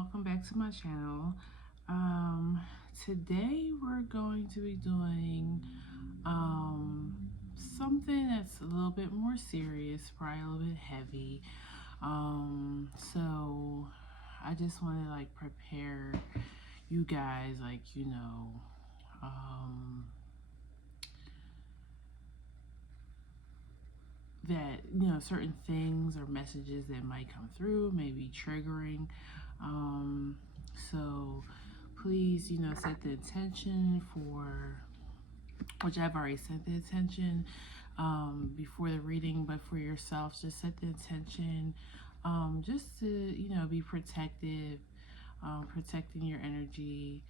welcome back to my channel. Today we're going to be doing something that's a little bit more serious, probably a little bit heavy. So I just want to like prepare you guys, that certain things or messages that might come through may be triggering. So please, set the intention for, which I've already set the intention before the reading, but for yourself, just set the intention just to, be protective, protecting your energy,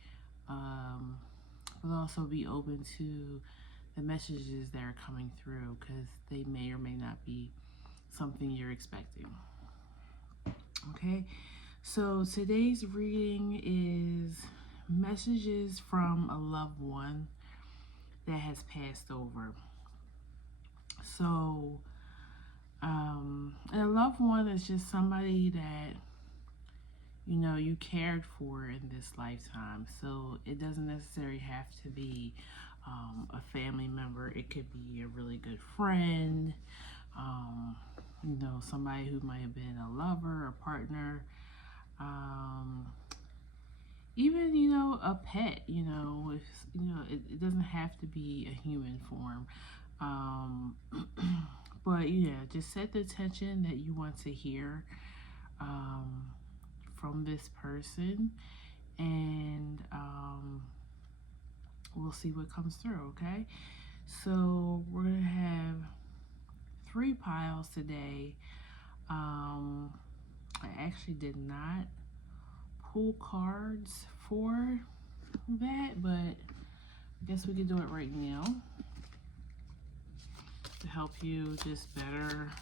but also be open to the messages that are coming through because they may or may not be something you're expecting. Okay, so today's reading is messages from a loved one that has passed over. So, a loved one is just somebody that you cared for in this lifetime. So it doesn't necessarily have to be a family member. It could be a really good friend, somebody who might have been a lover, a partner, even a pet. If it doesn't have to be a human form. But yeah, just set the intention that you want to hear from this person, and we'll see what comes through. Okay, so we're gonna have 3 piles today. I actually did not pull cards for that, but I guess we can do it right now to help you just better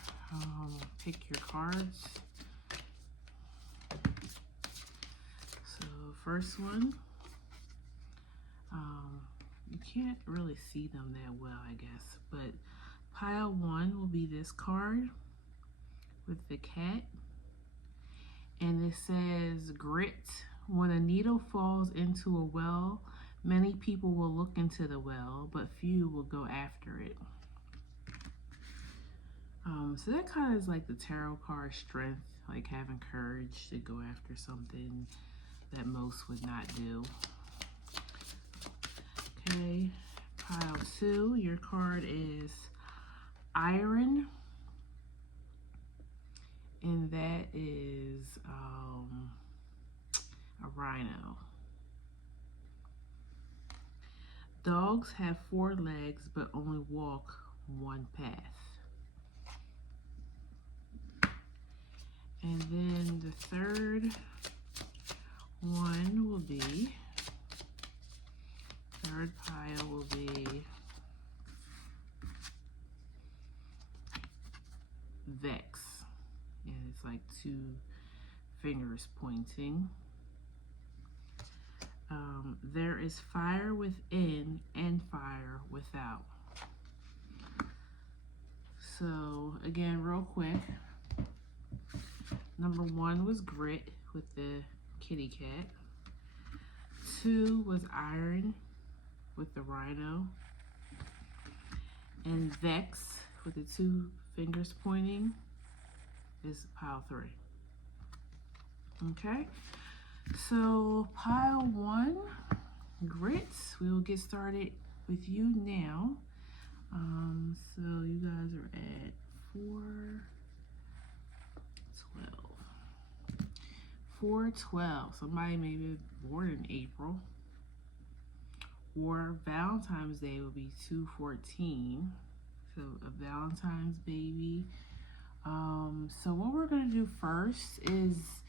pick your cards. So first one, you can't really see them that well, I guess, but pile 1 will be this card with the cat, and it says grit. When a needle falls into a well, many people will look into the well, but few will go after it. So that kind of is like the tarot card strength, like having courage to go after something that most would not do. Okay, pile 2, your card is iron, and that is a rhino. Dogs have 4 legs but only walk 1 path. And then the third one will be, third pile will be Vex. And it's like 2 fingers pointing. There is fire within and fire without. So again, real quick, number 1 was grit with the kitty cat. 2 was iron with the rhino. And Vex with the 2 fingers pointing is pile 3. Okay, so pile 1, grits, we will get started with you now. So you guys are at 412. Somebody may be born in April, or Valentine's Day will be 214. So a Valentine's baby. So what we're gonna do first is,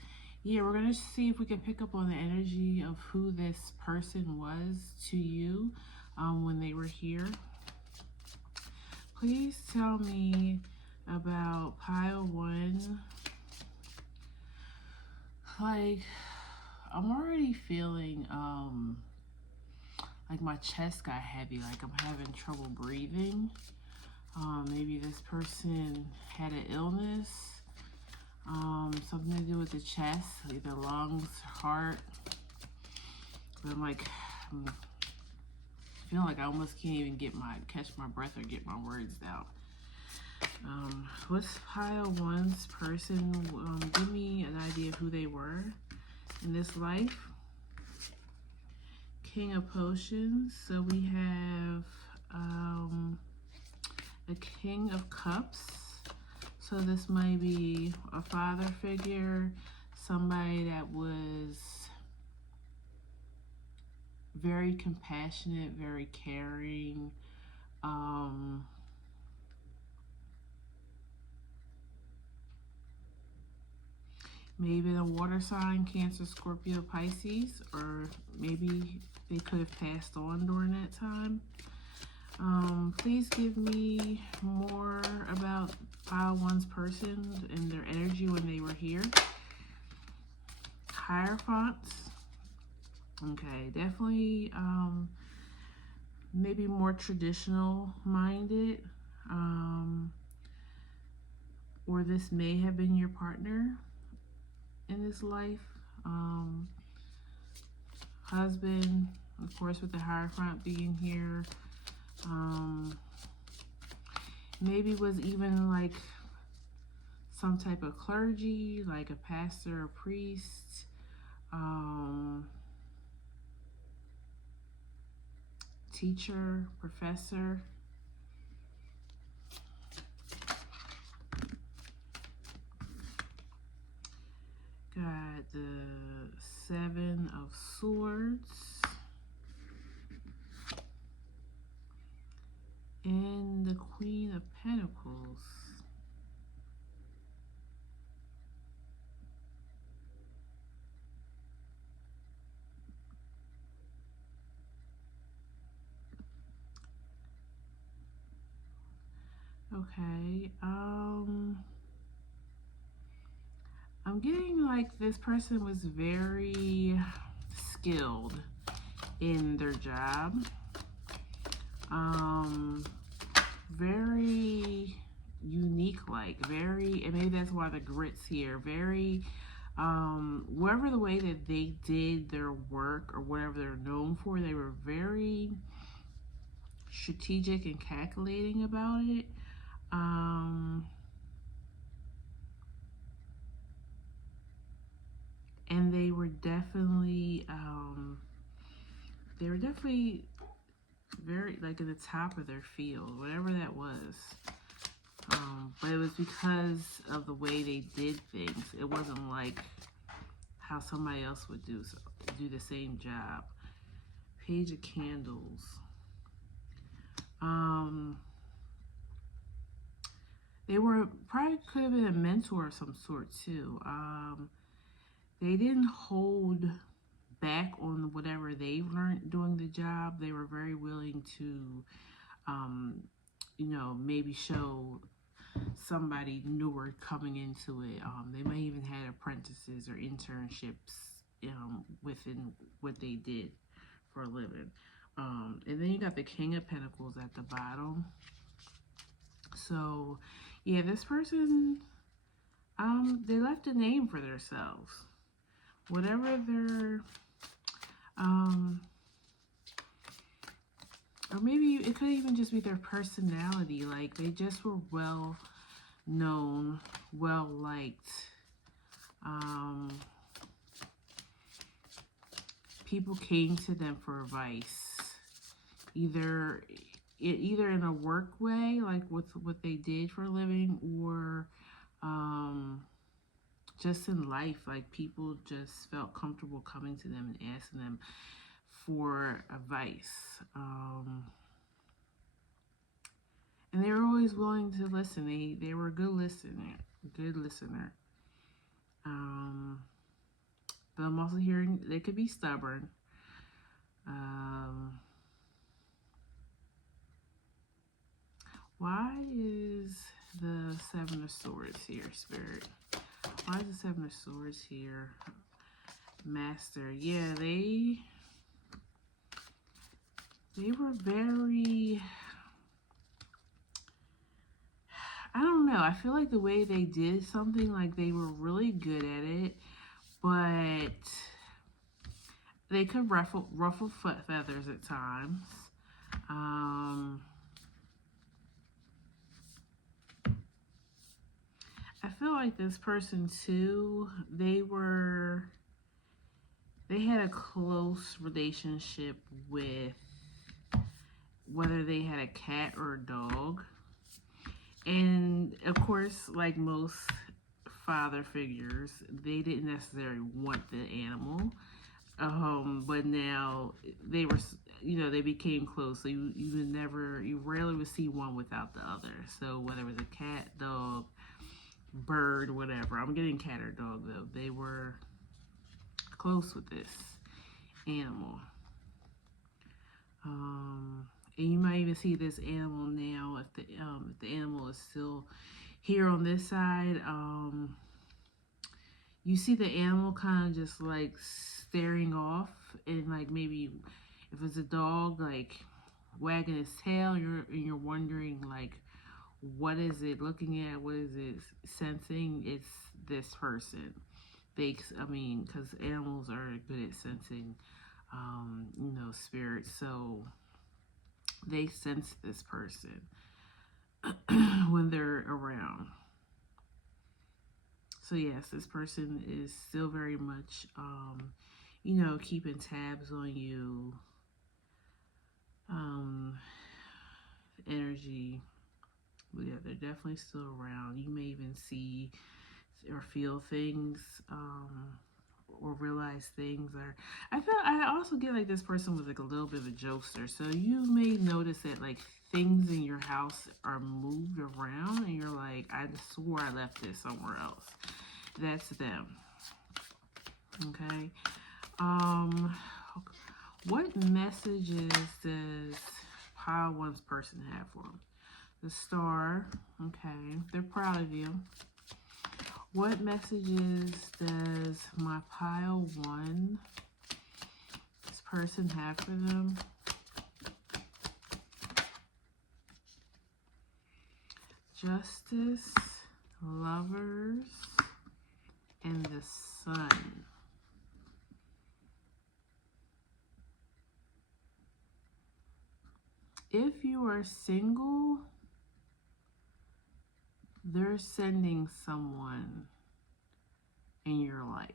we're gonna see if we can pick up on the energy of who this person was to you when they were here. Please tell me about pile 1. Like, I'm already feeling like my chest got heavy, like I'm having trouble breathing. Maybe this person had an illness. something to do with the chest, either lungs, heart. But I'm feeling like I almost can't even catch my breath or get my words out. What's pile one's person? Give me an idea of who they were in this life. King of Potions. So we have a King of Cups. So this might be a father figure, somebody that was very compassionate, very caring. Maybe the water sign, Cancer, Scorpio, Pisces, or maybe they could have passed on during that time. Please give me more about pile one's person and their energy when they were here. Hierophants. Okay, definitely maybe more traditional minded. Or this may have been your partner in this life. Husband, of course, with the Hierophant being here. Maybe was even like some type of clergy, like a pastor or priest. Teacher, professor. Got the Seven of Swords. And the Queen of Pentacles. Okay, I'm getting like this person was very skilled in their job. Very unique, like very, and maybe that's why the grit's here. Very, whatever the way that they did their work or whatever they're known for, they were very strategic and calculating about it. And they were definitely very like at the top of their field, whatever that was. But it was because of the way they did things. It wasn't like how somebody else would do the same job. Page of Candles. They were probably could have been a mentor of some sort too. They didn't hold back on whatever they learned doing the job. They were very willing to, you know, maybe show somebody newer coming into it. They might even had apprentices or internships within what they did for a living. And then you got the King of Pentacles at the bottom. So, yeah, this person, they left a name for themselves. Whatever their, or maybe it could even just be their personality. Like, they just were well known, well liked. People came to them for advice, either in a work way, like with what they did for a living, or just in life. Like, people just felt comfortable coming to them and asking them for advice. And they were always willing to listen. They were a good listener. But I'm also hearing they could be stubborn. Why is the Seven of Swords here, Spirit? Why is the Seven of Swords here? Master. Yeah, they were very, I don't know. I feel like the way they did something, like they were really good at it, but they could ruffle feathers at times. Um, I feel like this person too, they had a close relationship with whether they had a cat or a dog. And of course, like most father figures, they didn't necessarily want the animal. But now they were, they became close. So you rarely would see one without the other. So whether it was a cat, dog, bird, whatever. I'm getting cat or dog though. They were close with this animal. And you might even see this animal now if the animal is still here on this side. You see the animal kind of just like staring off, and like maybe if it's a dog, like wagging its tail, you're wondering like what is it looking at, what is it sensing. It's this person. Because animals are good at sensing spirits, so they sense this person when they're around. So yes, this person is still very much keeping tabs on you. Energy, but yeah, they're definitely still around. You may even see or feel things, or realize things. Or I also get like this person was like a little bit of a jokester, so you may notice that like things in your house are moved around, and you're like, I swore I left this somewhere else. That's them. Okay. What messages does pile one's person have for them? The star. Okay, they're proud of you. What messages does my pile one, this person, have for them? Justice, Lovers, and the Sun. If you are single, they're sending someone in your life.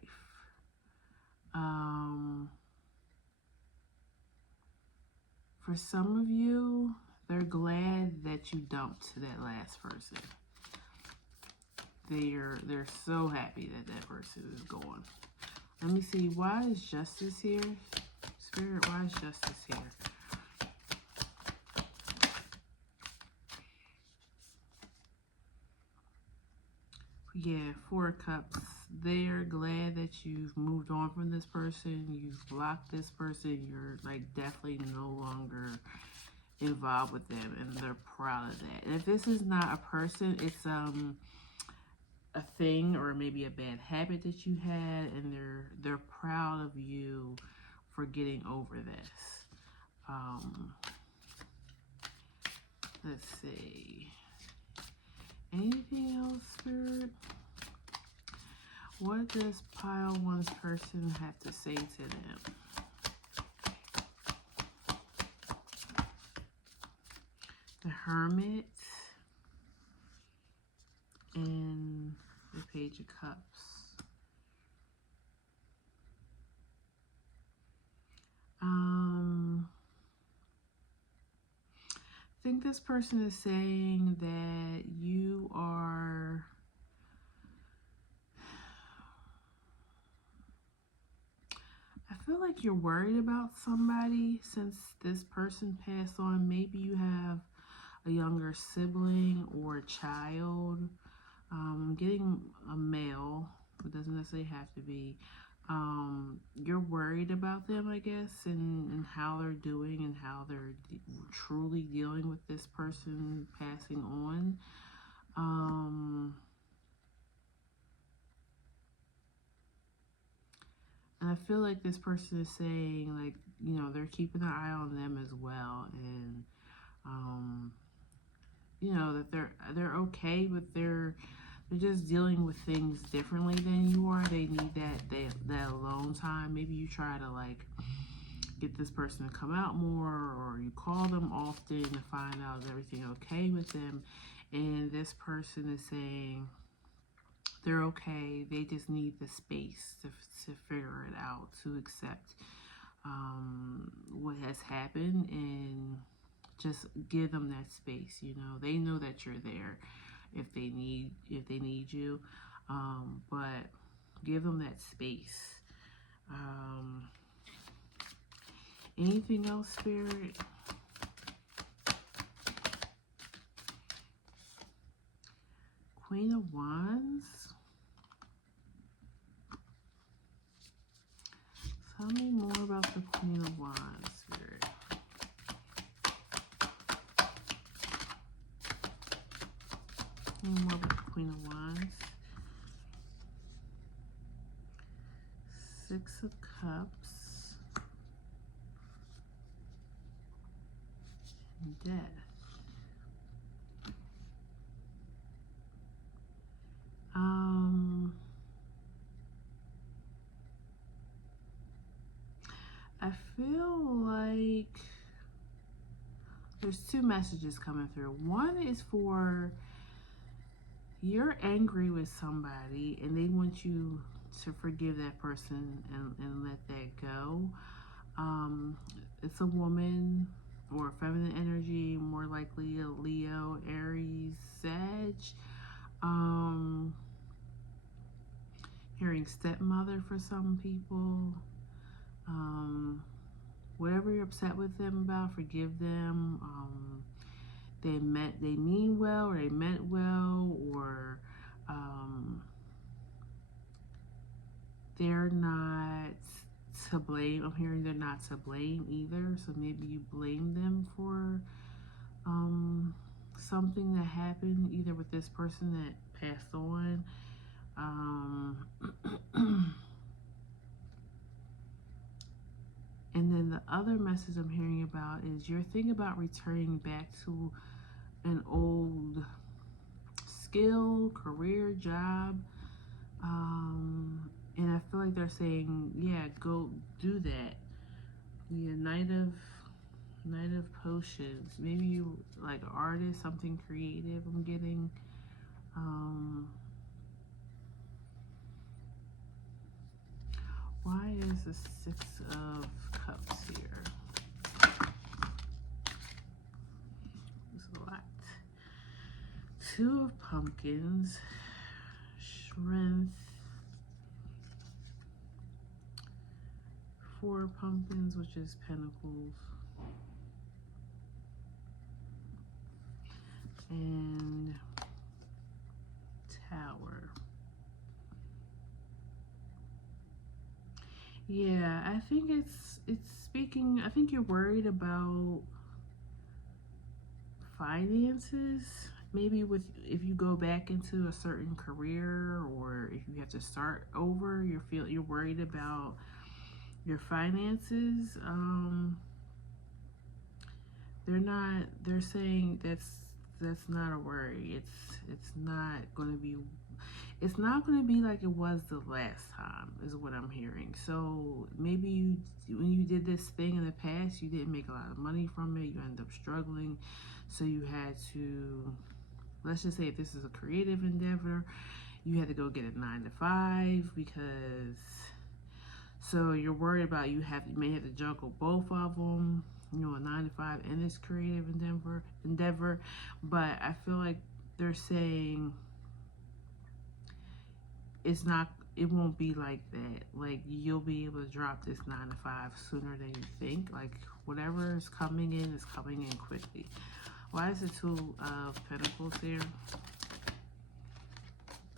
For some of you, they're glad that you dumped that last person. They're so happy that person is gone. Let me see. Why is Justice here? Spirit, why is Justice here? Yeah, Four of Cups. They're glad that you've moved on from this person. You've blocked this person. You're like definitely no longer involved with them, and they're proud of that. And if this is not a person, it's a thing or maybe a bad habit that you had, and they're proud of you for getting over this. Let's see. Anything else, Spirit? What does pile one's person have to say to them? The Hermit and the Page of Cups. I think this person is saying that you are I feel like you're worried about somebody since this person passed on. Maybe you have a younger sibling or a child. I'm getting a male. It doesn't necessarily have to be. You're worried about them, I guess, and how they're doing and how they're truly dealing with this person passing on. And I feel like this person is saying, like, they're keeping an eye on them as well. And you know, that they're okay, but they're just dealing with things differently than you are. They need that alone time. Maybe you try to like get this person to come out more, or you call them often to find out is everything okay with them, and this person is saying they're okay. They just need the space to figure it out, to accept what has happened, and just give them that space. You know, they know that you're there if they need you, but give them that space. Um, Anything else, Spirit? Queen of Wands. Tell me more about the Queen of Wands, Spirit. Tell me more about the Queen of Wands. Six of Cups. And Death. I feel like there's two messages coming through. One is for you're angry with somebody and they want you to forgive that person and let that go. It's a woman or feminine energy, more likely a Leo, Aries, Sag. Hearing stepmother for some people. Whatever you're upset with them about, forgive them. They mean well, or they meant well, or they're not to blame. I'm hearing they're not to blame either. So maybe you blame them for something that happened, either with this person that passed on. And then the other message I'm hearing about is you're thinking about returning back to an old skill, career, job. And I feel like they're saying, yeah, go do that. Yeah, Knight of Potions. Maybe you like an artist, something creative I'm getting. Why is the Six of Cups here? There's a lot. Two of Pumpkins. Strength. Four of Pumpkins, which is Pentacles. And Tower. Yeah, I think it's speaking. I think you're worried about finances. Maybe if you go back into a certain career, or if you have to start over, you're worried about your finances. They're saying that's not a worry. It's not going to be like it was the last time, is what I'm hearing. So maybe when you did this thing in the past, you didn't make a lot of money from it. You ended up struggling. So you had to, let's just say if this is a creative endeavor, you had to go get a 9-to-5 because, so you're worried about you may have to juggle both of them, you know, a 9-to-5 and this creative endeavor. But I feel like they're saying it won't be like that. Like, you'll be able to drop this 9-to-5 sooner than you think. Like, whatever is coming in is coming in quickly. Why is the Two of Pentacles here?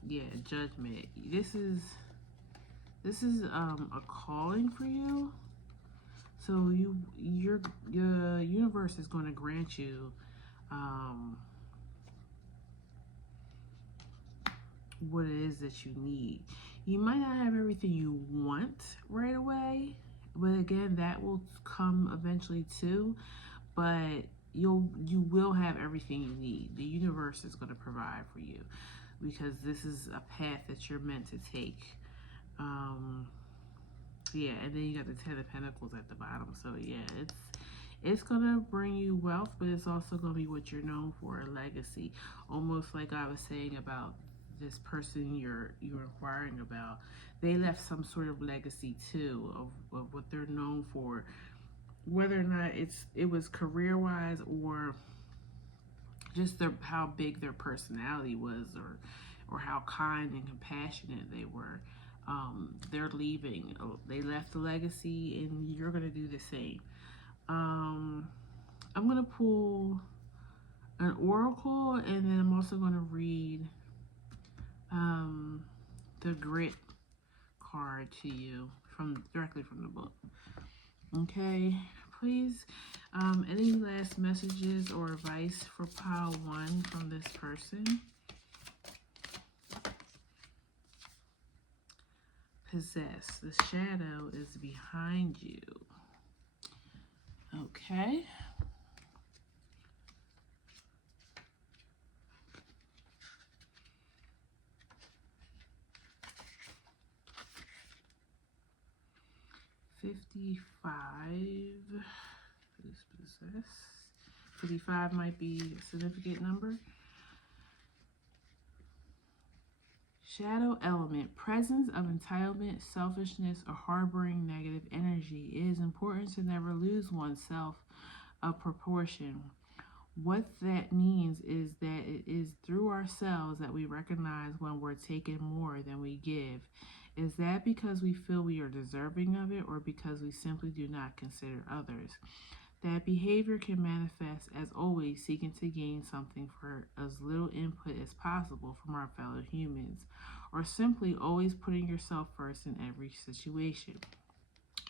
Yeah, Judgment. This is a calling for you. So your universe is going to grant you what it is that you need. You might not have everything you want right away, but again, that will come eventually too. But you will have everything you need. The universe is going to provide for you because this is a path that you're meant to take. Yeah, and then you got the Ten of Pentacles at the bottom. So yeah, it's gonna bring you wealth, but it's also gonna be what you're known for, a legacy. Almost like I was saying about this person you're inquiring about. They left some sort of legacy too of what they're known for, whether or not it was career wise or just how big their personality was, or how kind and compassionate they were. They're leaving. They left a legacy, and you're gonna do the same. I'm gonna pull an oracle, and then I'm also gonna read the grit card to you directly from the book. Okay, please. Any last messages or advice for pile 1 from this person? Possess. The shadow is behind you. Okay. Possess. 55 might be a significant number. Shadow element, presence of entitlement, selfishness, or harboring negative energy. It is important to never lose oneself of proportion. What that means is that it is through ourselves that we recognize when we're taking more than we give. Is that because we feel we are deserving of it, or because we simply do not consider others? That behavior can manifest as always seeking to gain something for as little input as possible from our fellow humans, or simply always putting yourself first in every situation.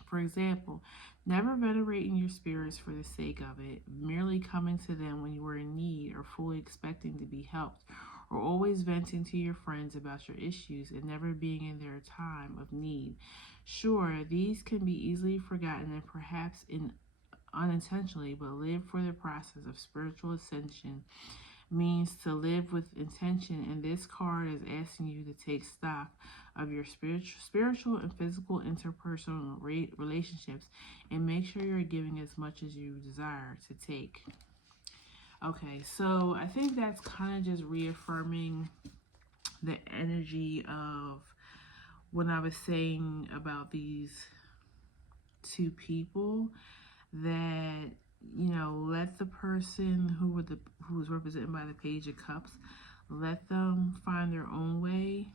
For example, never venerating your spirits for the sake of it, merely coming to them when you are in need or fully expecting to be helped, or always venting to your friends about your issues and never being in their time of need. Sure, these can be easily forgotten and perhaps unintentionally, but live for the process of spiritual ascension means to live with intention, and this card is asking you to take stock of your spiritual and physical interpersonal relationships and make sure you're giving as much as you desire to take. Okay, so I think that's kind of just reaffirming the energy of when I was saying about these two people, that let the person who was represented by the Page of Cups, let them find their own way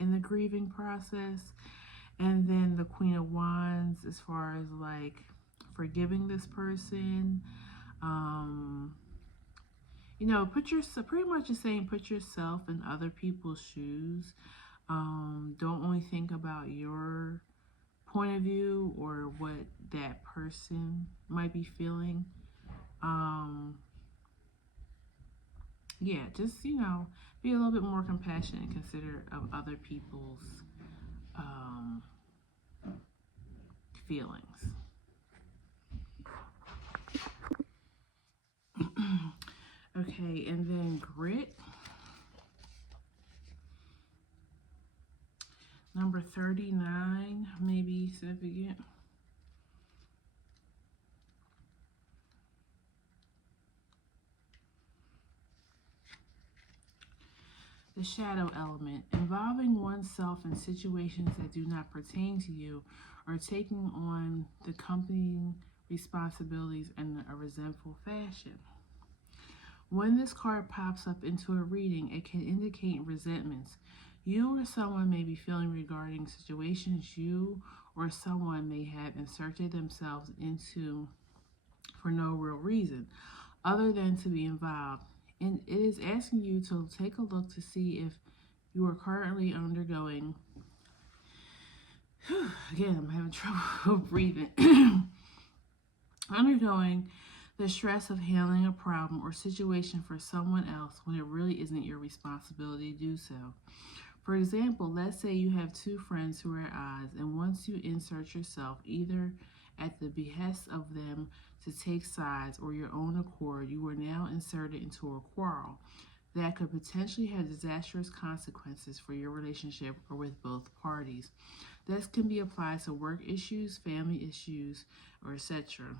in the grieving process. And then the Queen of Wands, as far as like forgiving this person, pretty much just saying put yourself in other people's shoes. Don't only think about your point of view or what that person might be feeling. Just be a little bit more compassionate and considerate of other people's feelings. Okay, and then grit. Number 39 may be significant. The shadow element, involving oneself in situations that do not pertain to you, or taking on the accompanying responsibilities in a resentful fashion. When this card pops up into a reading, it can indicate resentments you or someone may be feeling regarding situations you or someone may have inserted themselves into for no real reason other than to be involved. And it is asking you to take a look to see if you are currently undergoing, again, I'm having trouble breathing, undergoing the stress of handling a problem or situation for someone else when it really isn't your responsibility to do so. For example, let's say you have two friends who are at odds, and once you insert yourself either at the behest of them to take sides or your own accord, you are now inserted into a quarrel that could potentially have disastrous consequences for your relationship or with both parties. This can be applied to work issues, family issues, or etc.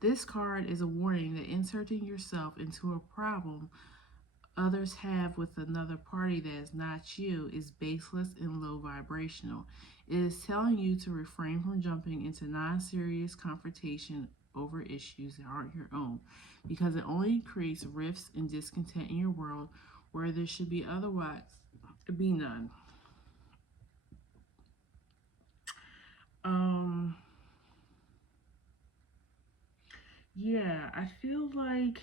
This card is a warning that inserting yourself into a problem others have with another party that is not you is baseless and low vibrational. It is telling you to refrain from jumping into non-serious confrontation over issues that aren't your own, because it only creates rifts and discontent in your world where there should be otherwise be none. Yeah, I feel like,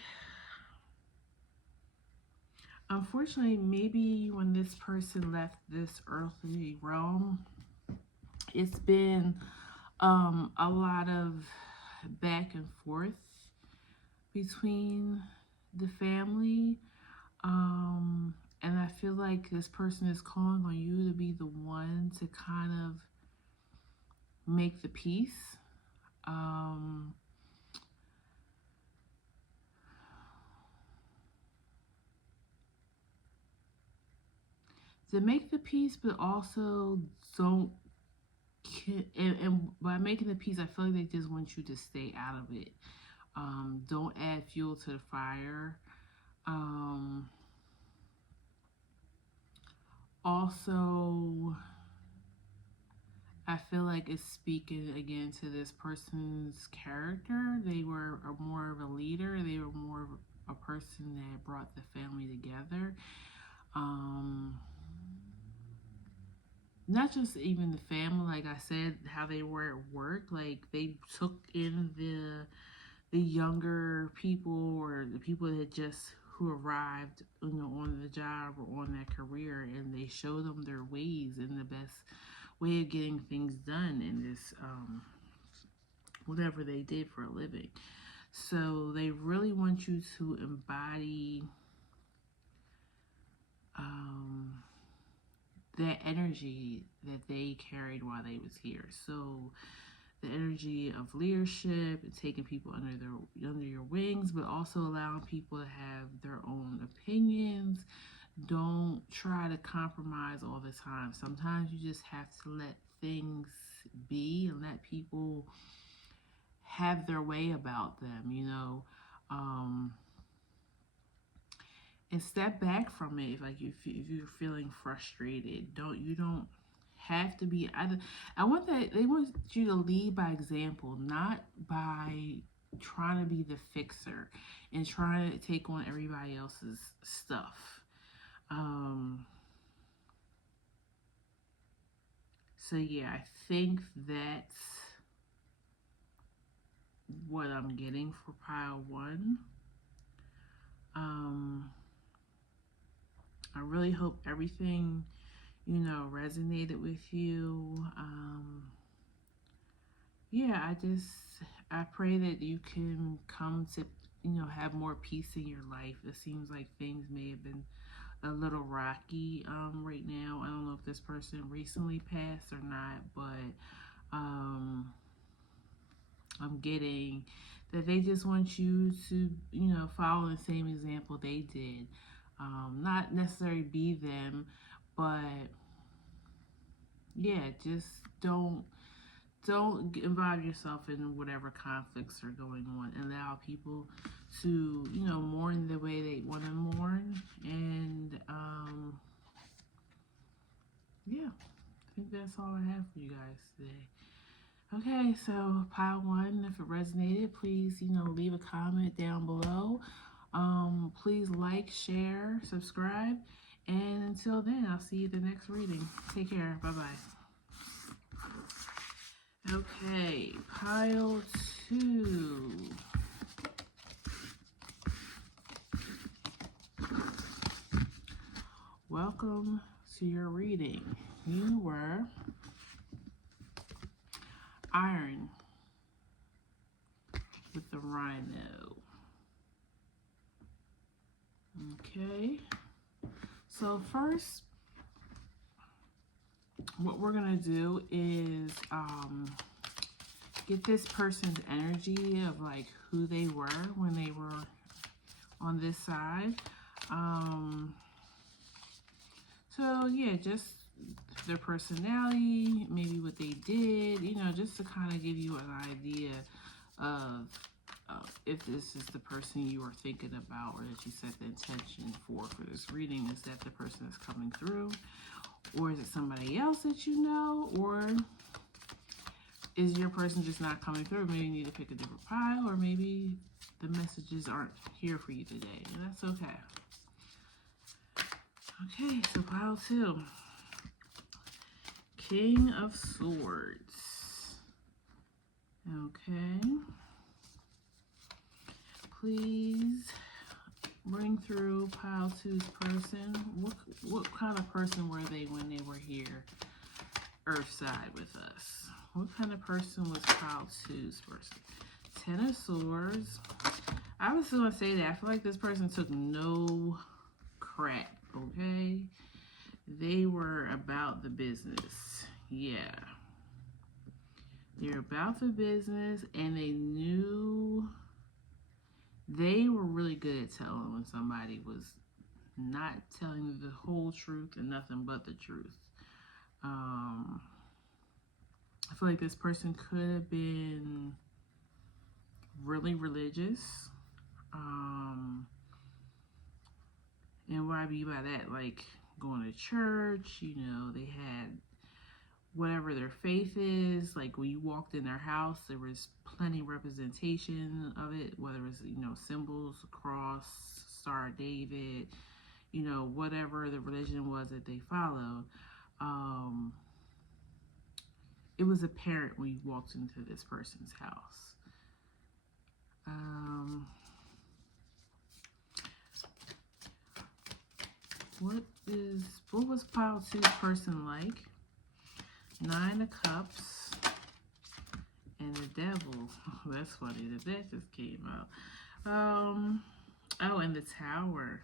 unfortunately, maybe when this person left this earthly realm, it's been a lot of back and forth between the family. And I feel like this person is calling on you to be the one to kind of make the peace. To make the peace, but also don't. And by making the peace, I feel like they just want you to stay out of it. Don't add fuel to the fire. Also, I feel like it's speaking again to this person's character. They were more of a leader. They were more of a person that brought the family together. Not just even the family, like I said, how they were at work. Like they took in the younger people or the people that just who arrived, on the job or on that career, and they show them their ways and the best way of getting things done in this whatever they did for a living. So they really want you to embody that energy that they carried while they was here. So the energy of leadership and taking people under your wings, but also allowing people to have their own opinions. Don't try to compromise all the time. Sometimes you just have to let things be and let people have their way about them, and step back from it. If you're feeling frustrated, you don't have to be. I want that they want you to lead by example, not by trying to be the fixer and trying to take on everybody else's stuff. So yeah, I think that's what I'm getting for pile 1. I really hope everything, resonated with you. Yeah, I pray that you can come to, have more peace in your life. It seems like things may have been a little rocky right now. I don't know if this person recently passed or not, but I'm getting that they just want you to, follow the same example they did. Not necessarily be them, but yeah, just don't involve yourself in whatever conflicts are going on. Allow people to, mourn the way they want to mourn. And yeah, I think that's all I have for you guys today. Okay, so pile 1, if it resonated, please, leave a comment down below. Please like, share, subscribe. And until then, I'll see you at the next reading. Take care. Bye-bye. Okay, pile 2. Welcome to your reading. You were Iron with the Rhino. Okay, so first, what we're gonna do is get this person's energy of like who they were when they were on this side. So yeah, just their personality, maybe what they did, you know, just to kind of give you an idea of if this is the person you are thinking about or that you set the intention for this reading. Is that the person that's coming through? Or is it somebody else that you know? Or is your person just not coming through? Maybe you need to pick a different pile, or maybe the messages aren't here for you today, and that's okay. Okay, so pile 2. King of Swords. Okay. Please bring through pile 2's person. What kind of person were they when they were here, Earth side with us? What kind of person was pile 2's person? 10 of Swords. I was going to say that I feel like this person took no crap, okay? They were about the business. Yeah. They're about the business, and they knew they were really good at telling when somebody was not telling the whole truth and nothing but the truth. I feel like this person could have been really religious. And what I mean by that, like going to church, you know, they had whatever their faith is. Like when you walked in their house, there was plenty of representation of it, whether it's, you know, symbols, a cross, Star of David, you know, whatever the religion was that they followed. It was apparent when you walked into this person's house. What was pile 2's person like? 9 of Cups and the Devil. That's funny that that just came out. Oh, and the Tower.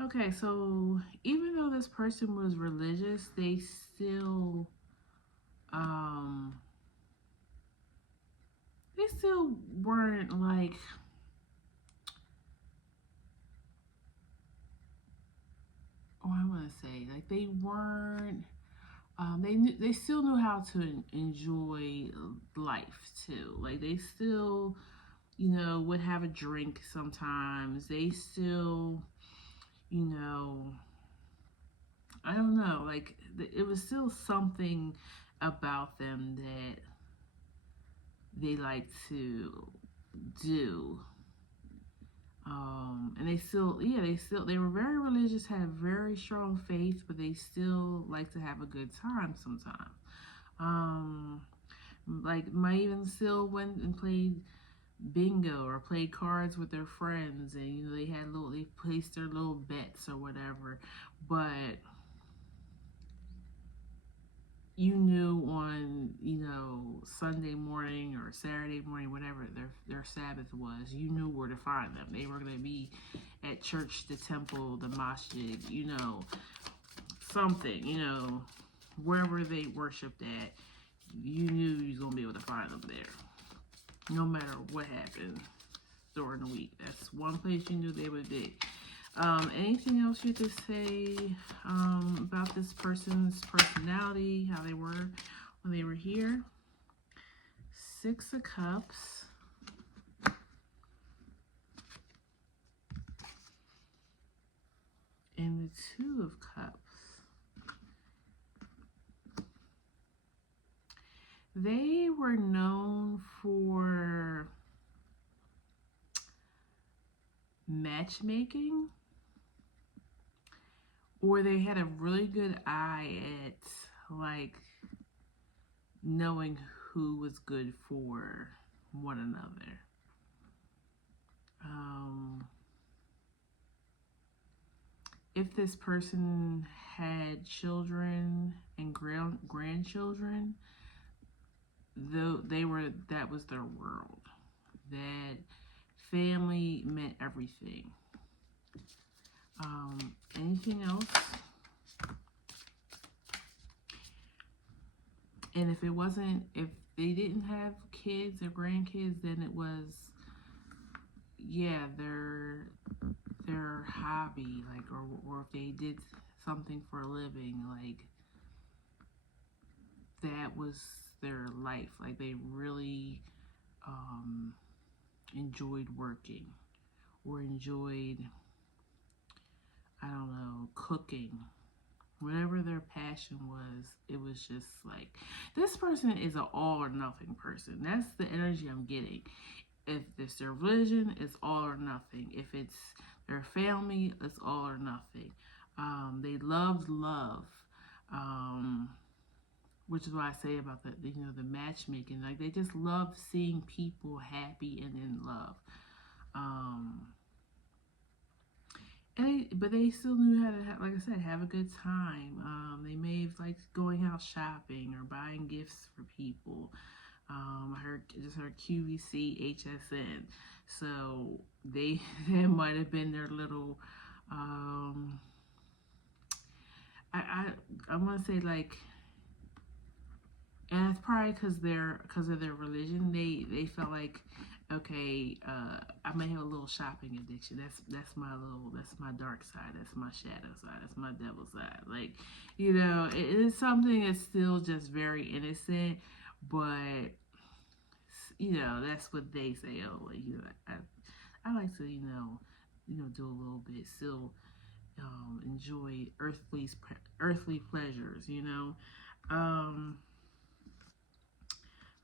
Okay, so even though this person was religious, they still weren't like, I want to say, like they weren't, they still knew how to enjoy life too. Like they still, you know, would have a drink sometimes. They still, you know, I don't know, like it was still something about them that they like to do. And they were very religious, had very strong faith, but they still like to have a good time sometimes. Like might even still went and played bingo or played cards with their friends, and you know they placed their little bets or whatever, but you knew on, you know, Sunday morning or Saturday morning, whatever their Sabbath was, you knew where to find them. They were going to be at church, the temple, the masjid, you know, something, you know, wherever they worshipped at, you knew you was going to be able to find them there, no matter what happened during the week. That's one place you knew they would be. Anything else you could say about this person's personality, how they were when they were here? 6 of Cups. And the 2 of Cups. They were known for matchmaking, or they had a really good eye at like knowing who was good for one another. If this person had children and grandchildren, that was their world. That family meant everything. Anything else? And if they didn't have kids or grandkids, then it was, yeah, their hobby, like, or if they did something for a living, like, that was their life. Like, they really enjoyed working or enjoyed, I don't know, cooking. Whatever their passion was, it was just like, this person is an all or nothing person. That's the energy I'm getting. If it's their religion, it's all or nothing. If it's their family, it's all or nothing. They loved love, which is what I say about the matchmaking. Like, they just love seeing people happy and in love. But they still knew how to, like I said, have a good time. They may have liked going out shopping or buying gifts for people. I just heard QVC HSN. So that might have been their little, I want to say, like, and it's probably because of their religion. They felt like, okay, I may have a little shopping addiction. That's my dark side. That's my shadow side. That's my devil side. Like, it is something that's still just very innocent, but that's what they say. Oh, like, I like to do a little bit, still enjoy earthly pleasures.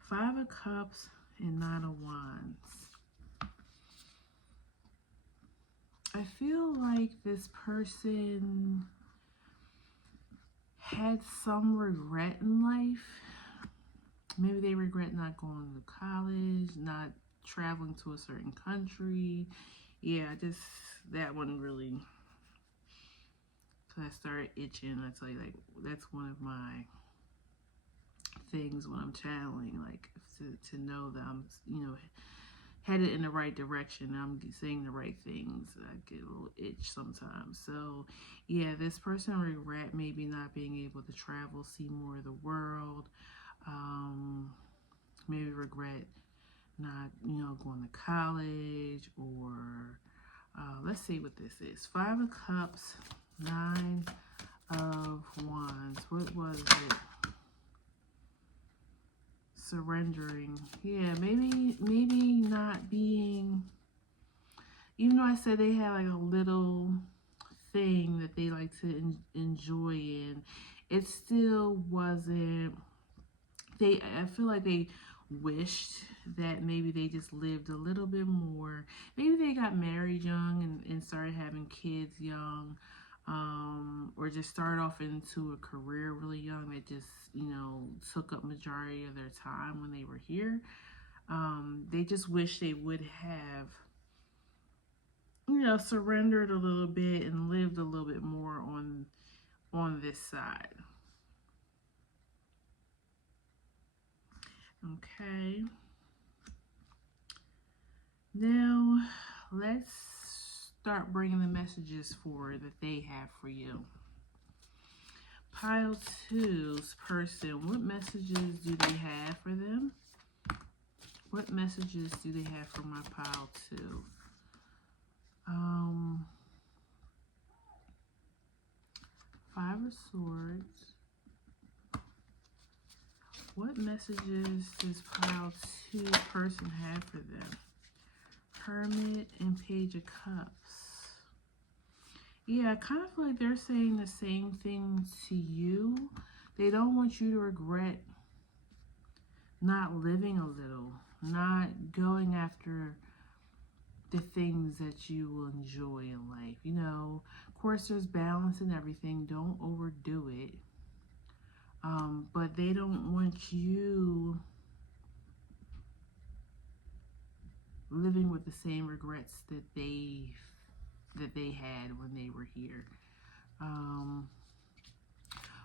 Five of Cups and Nine of Wands. I feel like this person had some regret in life. Maybe they regret not going to college, not traveling to a certain country. Yeah, that one really, because I started itching. I tell you, like, that's one of my things when I'm channeling, like, to know that I'm, headed in the right direction. I'm saying the right things. I get a little itch sometimes. So, yeah, this person regret maybe not being able to travel, see more of the world. Maybe regret not, going to college, or let's see what this is. Five of Cups, Nine of Wands. What was it? Surrendering. Yeah, maybe not being, even though I said they had like a little thing that they like to enjoy in, it still wasn't, I feel like they wished that maybe they just lived a little bit more. Maybe they got married young and started having kids young, or just started off into a career really young that just, took up majority of their time when they were here. They just wish they would have, surrendered a little bit and lived a little bit more on this side. Okay. Now, let's start bringing the messages forward that they have for you. Pile 2's person, what messages do they have for them? What messages do they have for my pile 2? Five of Swords. What messages does pile 2 person have for them? Hermit and Page of Cups. Yeah, I kind of feel like they're saying the same thing to you. They don't want you to regret not living a little, not going after the things that you will enjoy in life. Of course, there's balance in everything. Don't overdo it. But they don't want you living with the same regrets that they had when they were here.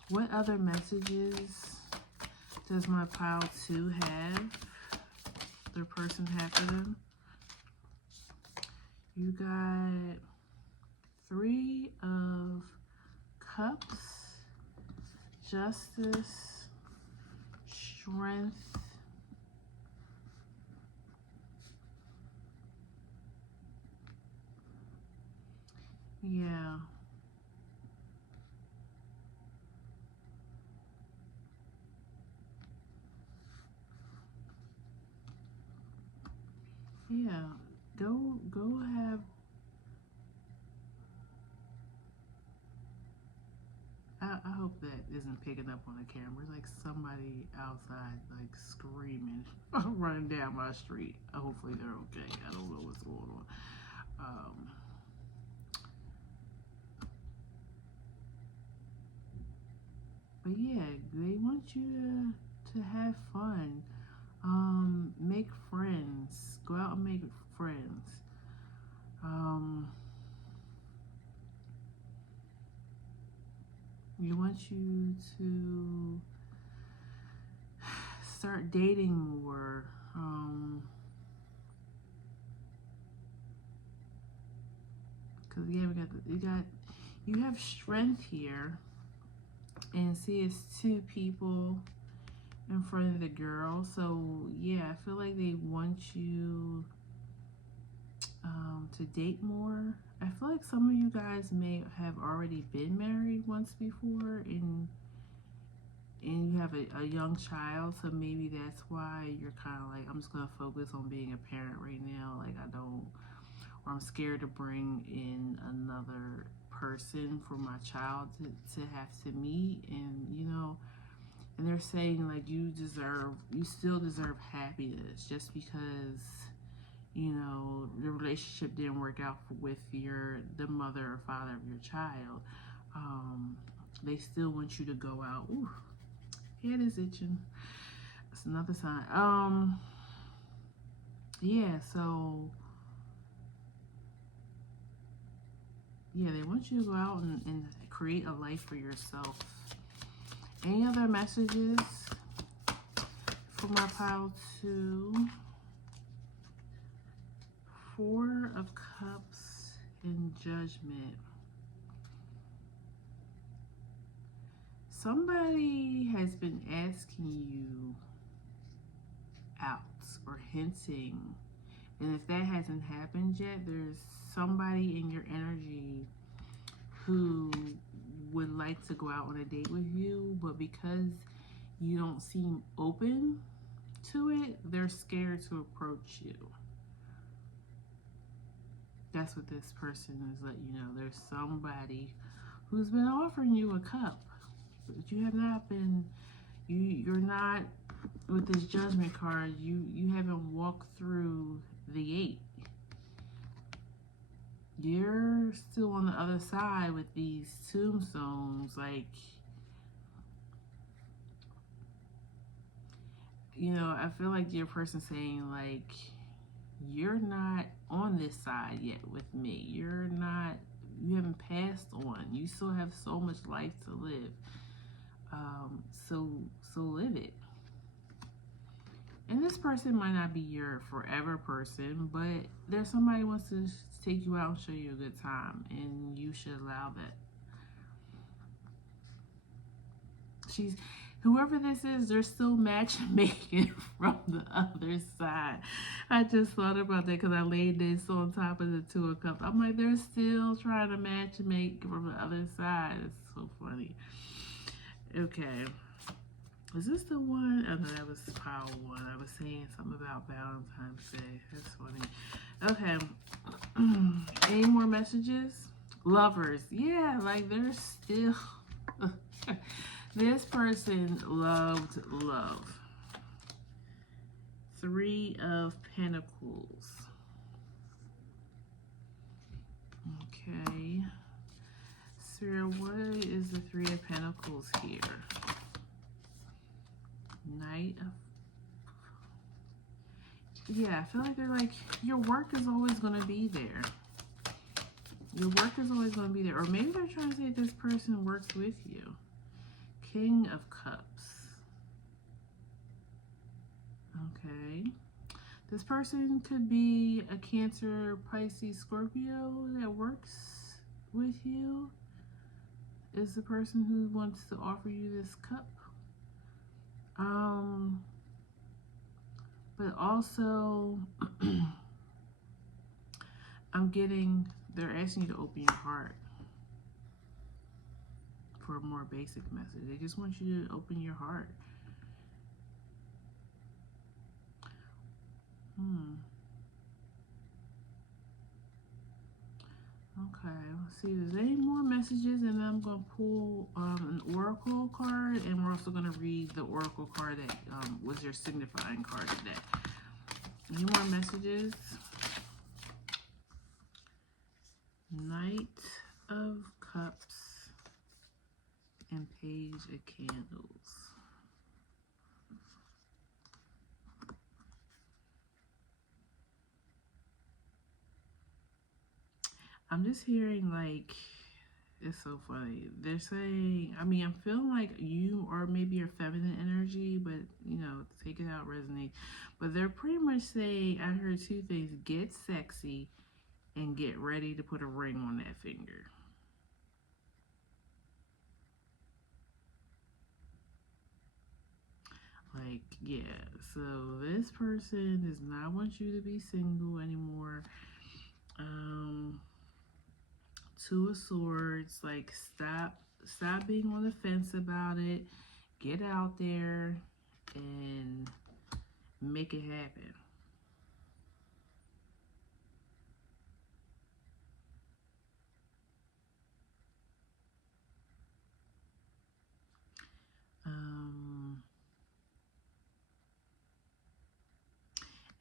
What other messages does my pile 2 have? Their person have for them? You got Three of Cups, Justice, Strength, yeah. Yeah, go have. I hope that isn't picking up on the camera. Like somebody outside, like screaming, running down my street. Hopefully they're okay. I don't know what's going on. But yeah, they want you to have fun. Make friends. Go out and make friends. We want you to start dating more. Cause yeah, you have strength here, and see it's two people in front of the girl. So yeah, I feel like they want you to date more. I feel like some of you guys may have already been married once before, and you have a young child, so maybe that's why you're kind of like, I'm just gonna focus on being a parent right now. Like or I'm scared to bring in another person for my child to have to meet, and and they're saying like you still deserve happiness just because the relationship didn't work out with the mother or father of your child. They still want you to go out. Ooh, head is itching. That's another sign. Yeah, so yeah, they want you to go out and create a life for yourself. Any other messages for my pile 2? 4 of Cups and Judgment. Somebody has been asking you out or hinting, and if that hasn't happened yet, there's somebody in your energy who would like to go out on a date with you, but because you don't seem open to it, they're scared to approach you. That's what this person is letting you know. There's somebody who's been offering you a cup, but you have not been. You're not with this Judgment card. You haven't walked through the 8. You're still on the other side with these tombstones. Like, I feel like your person saying like, you're not on this side yet with me. You haven't passed on. You still have so much life to live. So live it. And this person might not be your forever person, but there's somebody who wants to take you out and show you a good time, and you should allow that. Whoever this is, they're still matchmaking from the other side. I just thought about that because I laid this on top of the 2 of Cups. I'm like, they're still trying to matchmake from the other side. It's so funny. Okay. Was this the one? Oh, no, that was pile 1. I was saying something about Valentine's Day. That's funny. Okay. Any more messages? Lovers. Yeah, like they're still... This person loved love. 3 of Pentacles. Okay. Spirit, what is the 3 of Pentacles here? Knight of... Yeah, I feel like they're like, your work is always going to be there. Your work is always going to be there. Or maybe they're trying to say this person works with you. King of Cups. Okay. This person could be a Cancer, Pisces, Scorpio that works with you. Is the person who wants to offer you this cup. But also, I'm getting, they're asking you to open your heart for a more basic message. They just want you to open your heart. Okay, let's see if there's any more messages, and then I'm going to pull an oracle card, and we're also going to read the oracle card that was your signifying card today. Any more messages? Knight of Cups and Page of Candles. I'm just hearing, like, it's so funny. They're saying, I mean, I'm feeling like you or maybe your feminine energy, but, you know, take it out, resonate. But they're pretty much saying, I heard two things: get sexy and get ready to put a ring on that finger. Like, yeah, so this person does not want you to be single anymore. Two of Swords, like, stop being on the fence about it. Get out there and make it happen.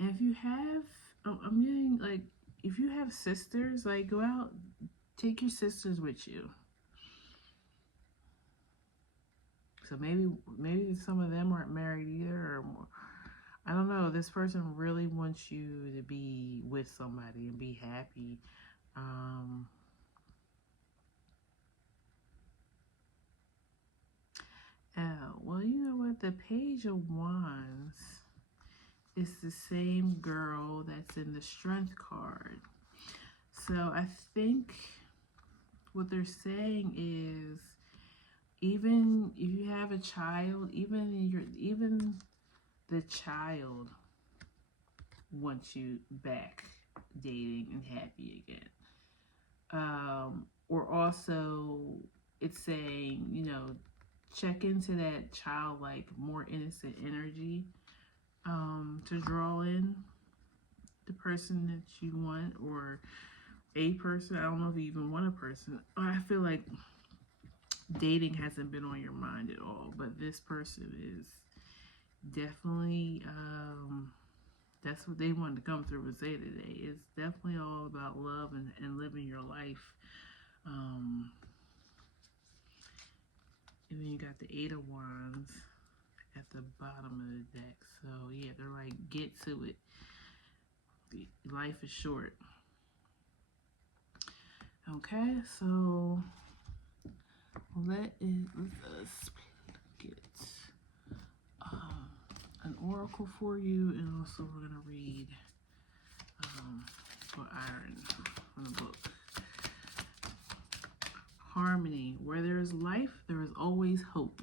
And if you have, I'm getting, like, if you have sisters, like, go out, take your sisters with you. So maybe some of them aren't married either, or more. I don't know. This person really wants you to be with somebody and be happy. Well, you know what? The Page of Wands is the same girl that's in the Strength card. So I think what they're saying is, even if you have a child, even the child wants you back dating and happy again. Or also, it's saying, you know, check into that childlike, more innocent energy to draw in the person that you want, or a person. I don't know if you even want a person. I feel like dating hasn't been on your mind at all, but this person is definitely, that's what they wanted to come through and say today. It's definitely all about love and living your life. And then you got the Eight of Wands at the bottom of the deck. So yeah, they're like, get to it. Life is short. Okay, so let us get an oracle for you, and also we're gonna read for Iron from the book. Harmony. Where there is life, there is always hope.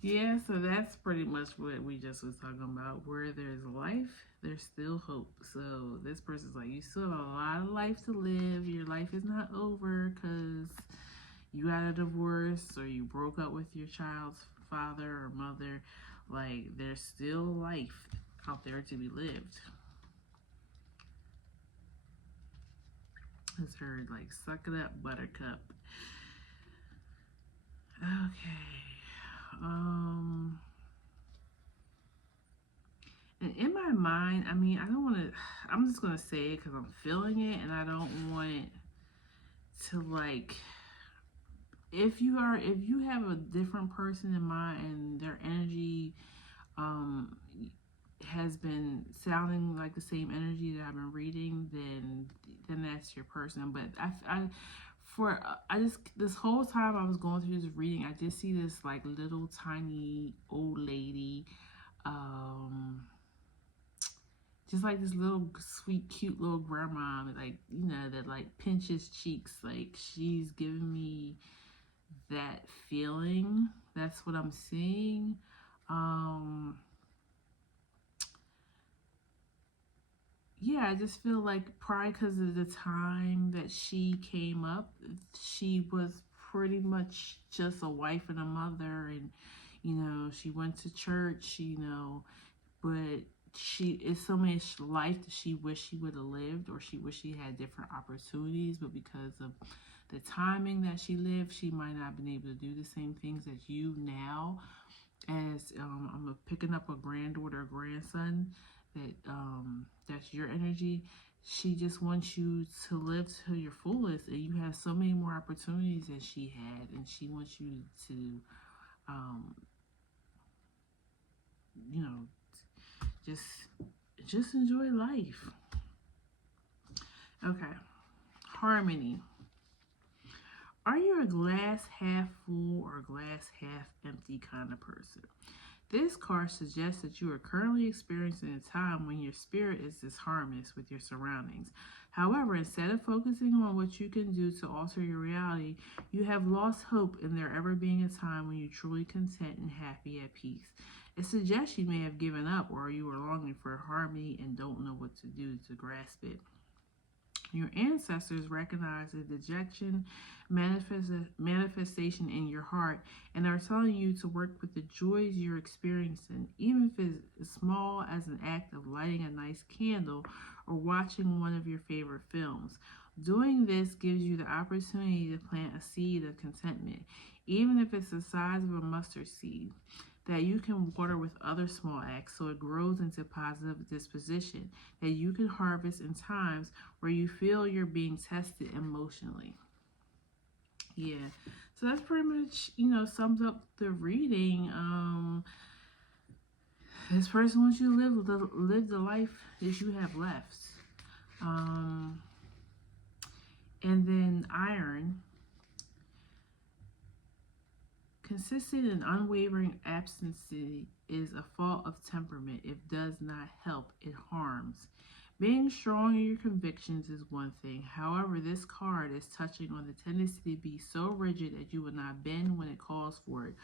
Yeah, so that's pretty much what we just was talking about. Where there's life, there's still hope. So this person's like, you still have a lot of life to live. Your life is not over because you got a divorce or you broke up with your child's father or mother. Like, there's still life out there to be lived. It's her, like, suck it up, buttercup. Okay. And in my mind, I mean, I don't want to, I'm just going to say it because I'm feeling it, and I don't want to, like, if you have a different person in mind and their energy has been sounding like the same energy that I've been reading, then that's your person. But I just, this whole time I was going through this reading, I just see this, like, little tiny old lady, just like this little sweet, cute little grandma, like, you know, that like pinches cheeks. Like, she's giving me that feeling. That's what I'm seeing. Yeah, I just feel like probably because of the time that she came up, she was pretty much just a wife and a mother, and you know, she went to church, you know, but she it's so much life that she wished she would have lived, or she wished she had different opportunities, but because of the timing that she lived, she might not have been able to do the same things as you now. As I'm picking up a granddaughter or grandson, that's your energy. She just wants you to live to your fullest, and you have so many more opportunities than she had, and she wants you to, um, you know, just just enjoy life. Okay, harmony. Are you a glass half full or glass half empty kind of person? This card suggests that you are currently experiencing a time when your spirit is disharmonious with your surroundings. However, instead of focusing on what you can do to alter your reality, you have lost hope in there ever being a time when you're truly content and happy at peace. It suggests you may have given up, or you are longing for harmony and don't know what to do to grasp it. Your ancestors recognize the dejection manifestation in your heart and are telling you to work with the joys you're experiencing, even if it's as small as an act of lighting a nice candle or watching one of your favorite films. Doing this gives you the opportunity to plant a seed of contentment, even if it's the size of a mustard seed, that you can water with other small acts so it grows into positive disposition that you can harvest in times where you feel you're being tested emotionally. Yeah. So that's pretty much, you know, sums up the reading. This person wants you to live the life that you have left. Um, and then iron. Consistent and unwavering abstinence is a fault of temperament. It does not help, it harms. Being strong in your convictions is one thing. However, this card is touching on the tendency to be so rigid that you will not bend when it calls for it.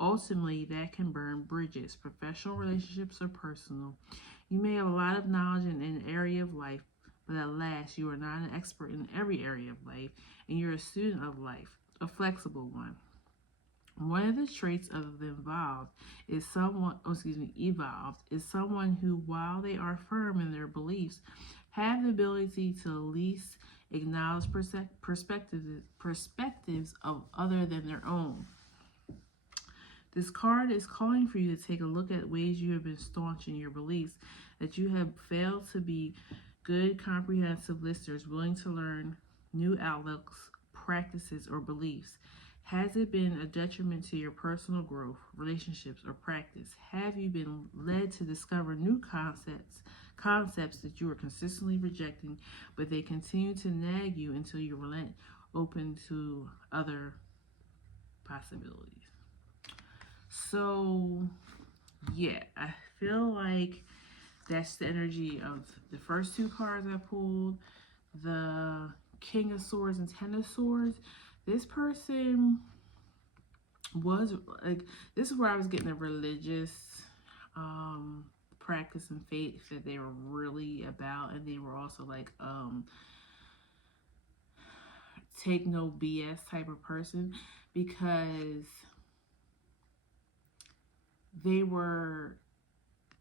Ultimately, that can burn bridges, professional relationships or personal. You may have a lot of knowledge in an area of life, but alas, you are not an expert in every area of life, and you're a student of life, a flexible one. One of the traits of the evolved is someone who, while they are firm in their beliefs, have the ability to at least acknowledge perspectives of other than their own. This card is calling for you to take a look at ways you have been staunch in your beliefs, that you have failed to be good, comprehensive listeners willing to learn new outlooks, practices, or beliefs. Has it been a detriment to your personal growth, relationships, or practice? Have you been led to discover new concepts that you are consistently rejecting, but they continue to nag you until you relent, open to other possibilities? So, yeah, I feel like that's the energy of the first two cards I pulled, the King of Swords and Ten of Swords. This person was like, this is where I was getting the religious practice and faith that they were really about, and they were also like take no BS type of person, because they were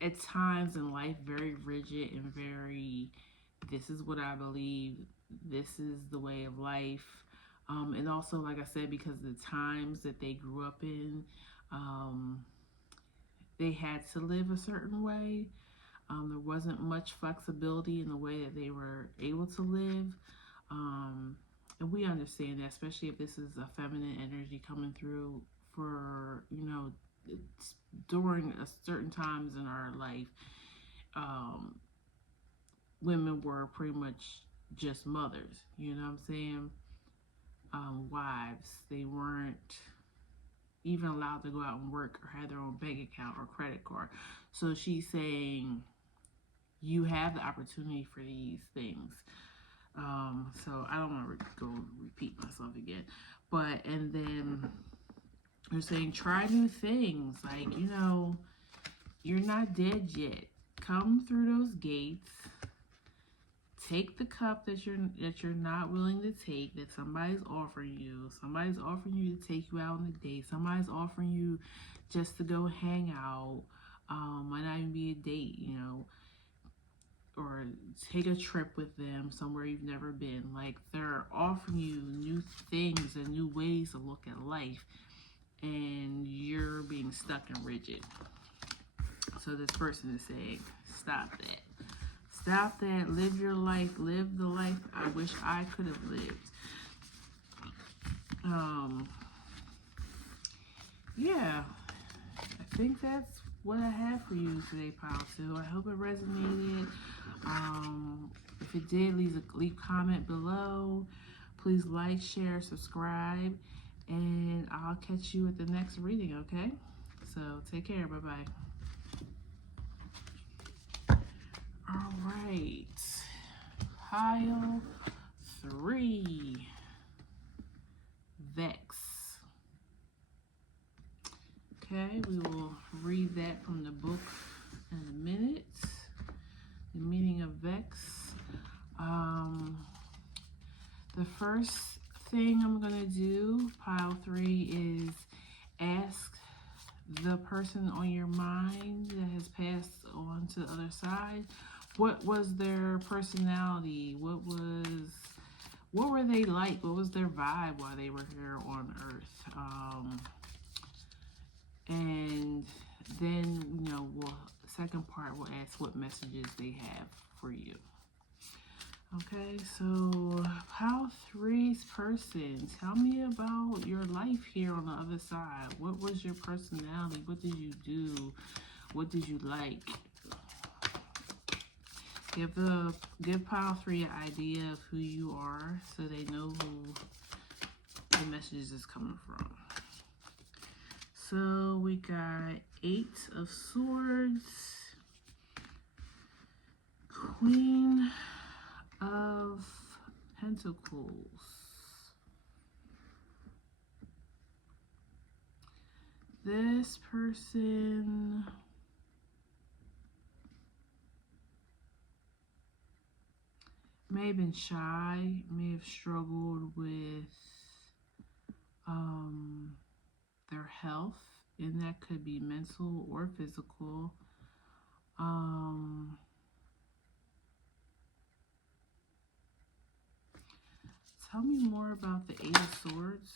at times in life very rigid and very, this is what I believe, this is the way of life. And also, like I said, because of the times that they grew up in, they had to live a certain way. There wasn't much flexibility in the way that they were able to live. And we understand that, especially if this is a feminine energy coming through for, you know, during a certain times in our life, women were pretty much just mothers, you know what I'm saying? Wives. They weren't even allowed to go out and work or have their own bank account or credit card. So she's saying you have the opportunity for these things. So I don't want to go repeat myself again. But, and then they're saying try new things. Like, you know, you're not dead yet. Come through those gates. Take the cup that you're not willing to take, that somebody's offering you. Somebody's offering you to take you out on a date. Somebody's offering you just to go hang out. Might not even be a date, you know, or take a trip with them somewhere you've never been. Like, they're offering you new things and new ways to look at life, and you're being stuck and rigid. So this person is saying, stop that. Stop that. Live your life. Live the life I wish I could have lived. Yeah, I think that's what I have for you today, Pile 2. I hope it resonated. If it did, leave a comment below. Please like, share, subscribe, and I'll catch you at the next reading, okay? So take care. Bye-bye. All right, pile 3, Vex. Okay, we will read that from the book in a minute. The meaning of Vex. The first thing I'm gonna do, pile 3, is ask the person on your mind that has passed on to the other side, what was their personality? What were they like? What was their vibe while they were here on Earth? And then, you know, second part, we'll ask what messages they have for you. Okay, so pile 3's person, tell me about your life here on the other side. What was your personality? What did you do? What did you like? Give pile 3 an idea of who you are, so they know who the message is coming from. So we got 8 of Swords, Queen of Pentacles, this person may have been shy, may have struggled with their health, and that could be mental or physical. Tell me more about the 8 of Swords.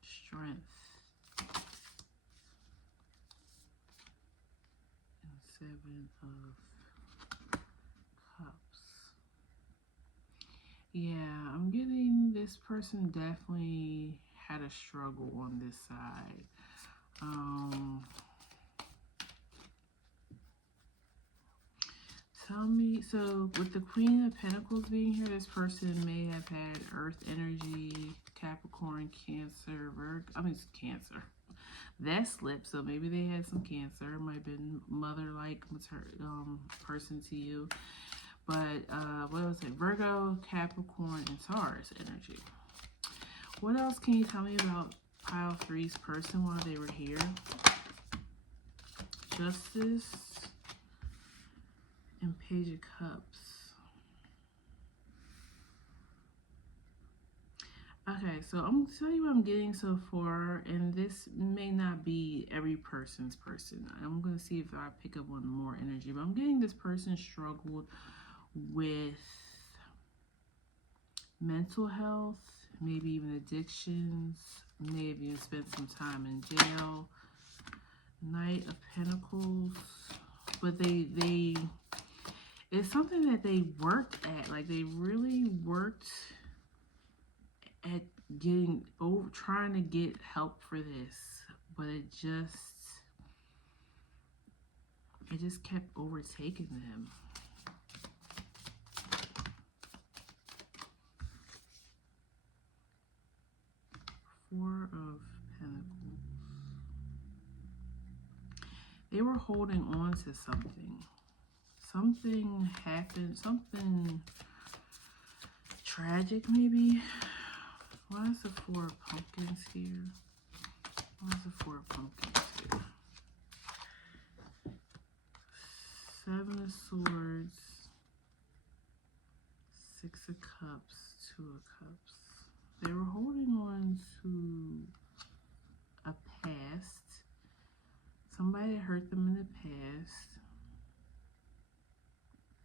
Strength. And 7 of Cups. Yeah, I'm getting this person definitely had a struggle on this side. Tell me, so with the Queen of Pentacles being here, this person may have had Earth energy, Capricorn, Cancer, Cancer. That slipped, so maybe they had some Cancer. Might have been mother-like person to you. But what else? Virgo, Capricorn, and Taurus energy. What else can you tell me about pile 3's person while they were here? Justice and Page of Cups. Okay, so I'm going to tell you what I'm getting so far, and this may not be every person's person. I'm going to see if I pick up on more energy, but I'm getting this person struggled with mental health, maybe even addictions, maybe even spent some time in jail. Knight of Pentacles, but it's something that they worked at. Like, they really worked at trying to get help for this, but it just kept overtaking them. Four of Pentacles. They were holding on to something. something happened, something tragic maybe. Why is the Four of Pumpkins here? Why is the Four of Pumpkins here? Seven of Swords, Six of Cups, Two of Cups. They were holding on to a past. Somebody hurt them in the past.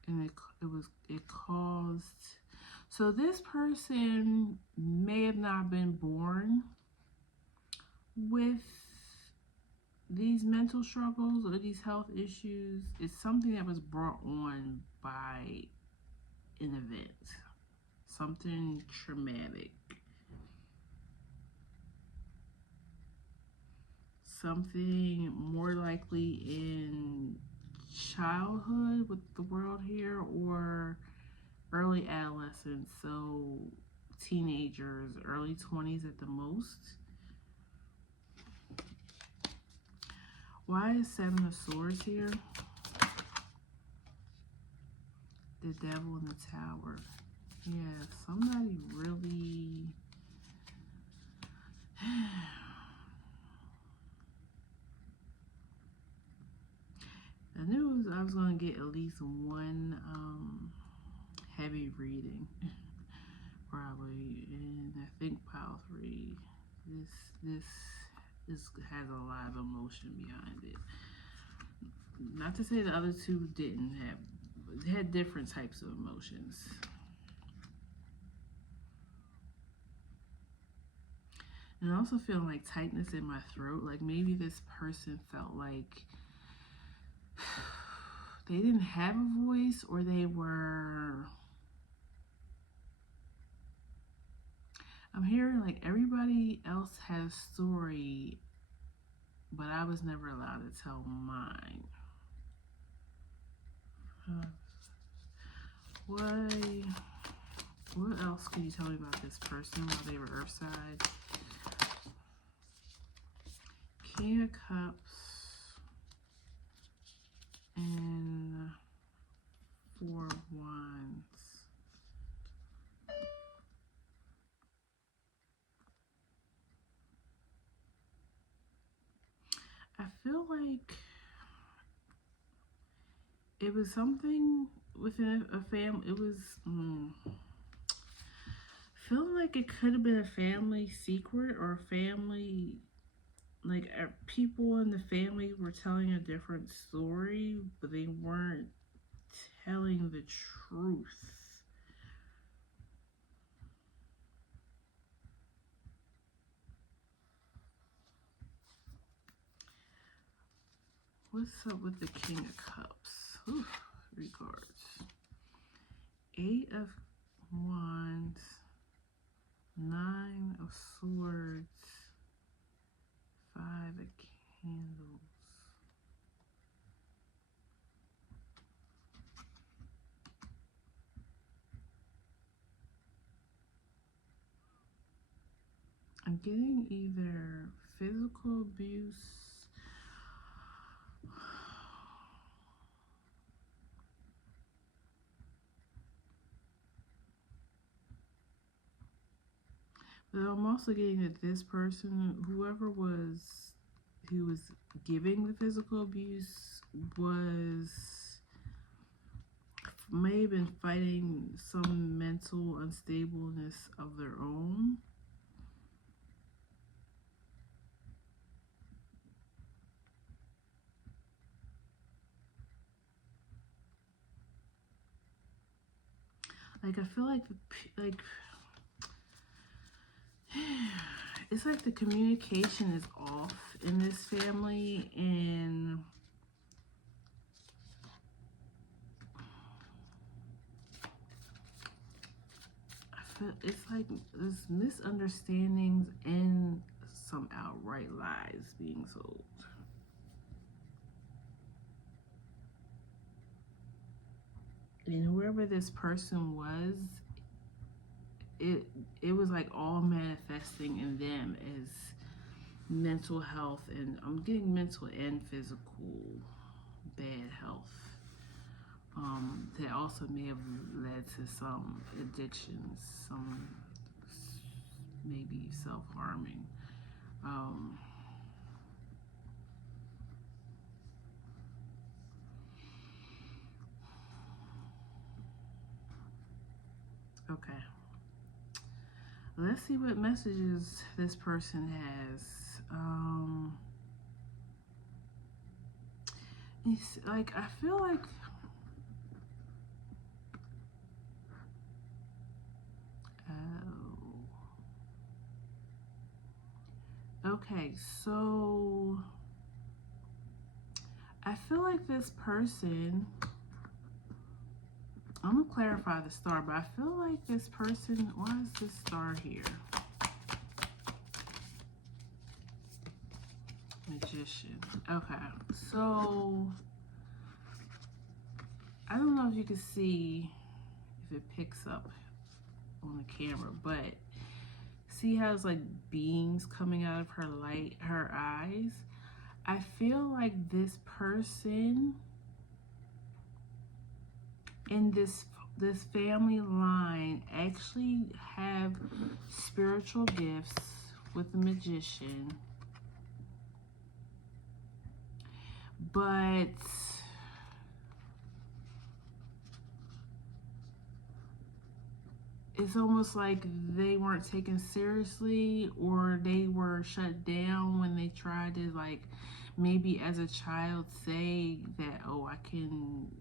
And it caused, so this person may have not been born with these mental struggles or these health issues. It's something that was brought on by an event, something traumatic, something more likely in childhood with the world here, or early adolescence, so teenagers, early 20s at the most. Why is Seven of Swords here? The Devil in the Tower. Yeah, somebody really I knew I was going to get at least one heavy reading, probably, and I think pile 3. This has a lot of emotion behind it. Not to say the other two didn't have, had different types of emotions. And I also feel like tightness in my throat. Like maybe this person felt like they didn't have a voice, or they were, I'm hearing like everybody else has a story, but I was never allowed to tell mine. What else can you tell me about this person while they were Earthside? King of Cups and Four of Wands. I feel like it was something within a family. It was feeling like it could have been a family secret, or a family, like people in the family were telling a different story, but they weren't telling the truth. What's up with the King of Cups? Ooh, 3 cards. 8 of Wands, 9 of Swords, 5 of Candles. I'm getting either physical abuse, but I'm also getting that this person, whoever was who was giving the physical abuse, may have been fighting some mental unstableness of their own. Like I feel like it's like the communication is off in this family, and I feel it's like there's misunderstandings and some outright lies being sold. And whoever this person was, it was like all manifesting in them as mental health, and I'm getting mental and physical bad health that also may have led to some addictions, some maybe self-harming. Um, okay, let's see what messages this person has. It's like, I feel like, okay, so I feel like this person, I'm gonna clarify the star, but I feel like this person, why is this star here? Magician. Okay, so I don't know if you can see if it picks up on the camera, but see how it's like beams coming out of her eyes? I feel like this person in this family line actually have spiritual gifts with the magician, but it's almost like they weren't taken seriously, or they were shut down when they tried to, like, maybe as a child say that, oh, I can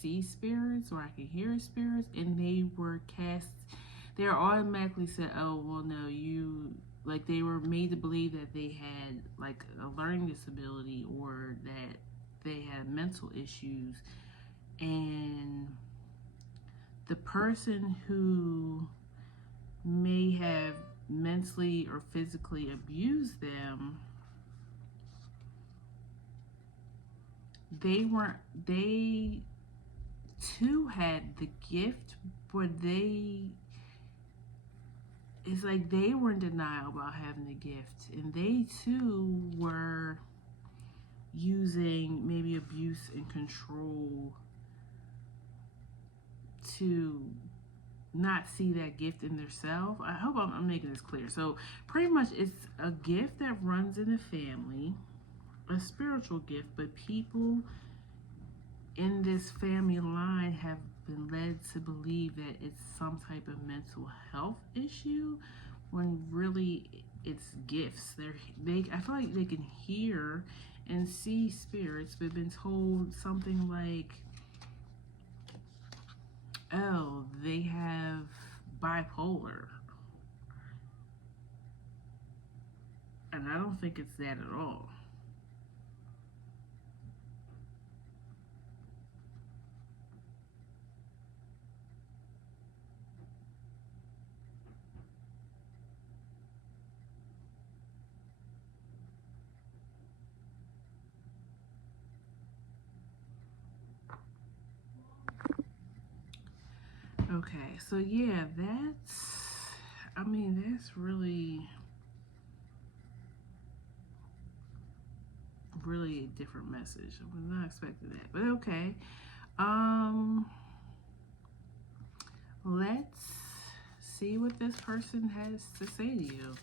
see spirits, or I can hear spirits, and they were cast, they're automatically said, oh, well, no, you, like, they were made to believe that they had like a learning disability, or that they had mental issues. And the person who may have mentally or physically abused them, they too had the gift, but it's like they were in denial about having the gift, and they too were using maybe abuse and control to not see that gift in themselves. I hope I'm making this clear. So pretty much it's a gift that runs in the family, a spiritual gift, but people in this family line have been led to believe that it's some type of mental health issue, when really it's gifts. I feel like they can hear and see spirits, but been told something like, oh, they have bipolar. And I don't think it's that at all. Okay, so yeah, that's really a different message. I was not expecting that, but okay. Let's see what this person has to say to you.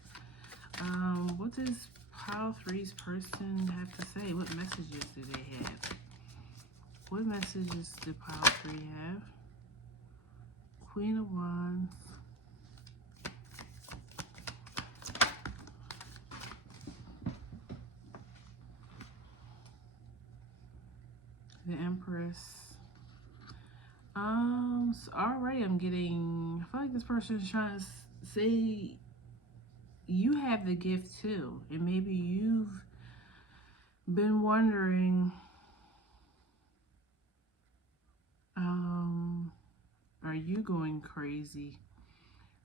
What does pile three's person have to say? What messages do they have? What messages do pile three have? Queen of Wands. The Empress. So already I feel like this person is trying to say you have the gift too. And maybe you've been wondering, are you going crazy?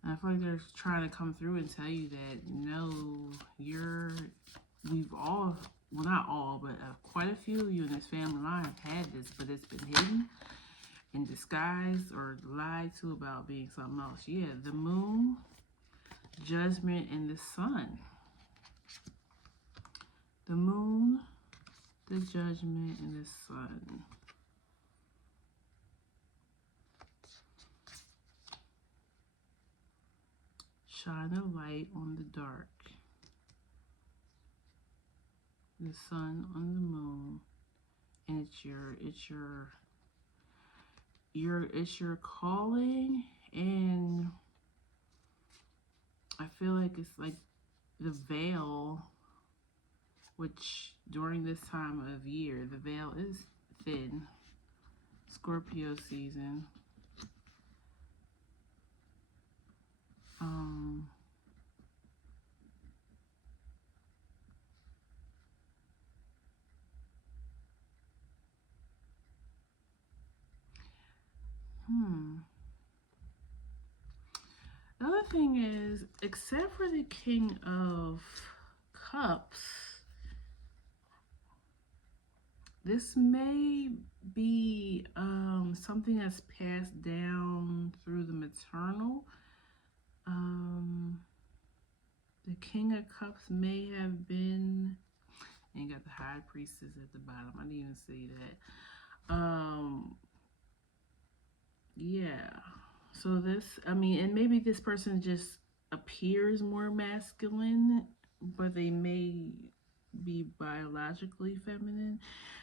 And I feel like they're trying to come through and tell you that no, we've all, well, not all, but quite a few of you in this family line have had this, but it's been hidden and disguised or lied to about being something else. Yeah, the Moon, Judgment, and the Sun. The Moon, the Judgment, and the Sun. shine a light on the dark. The sun on the moon, and it's your calling. And I feel like it's like the veil, which during this time of year, the veil is thin. Scorpio season. The other thing is, except for the King of Cups, this may be something that's passed down through the maternal. The King of Cups may have been, and got the High Priestess at the bottom. I didn't even see that. Yeah. So this, I mean, and maybe this person just appears more masculine, but they may be biologically feminine.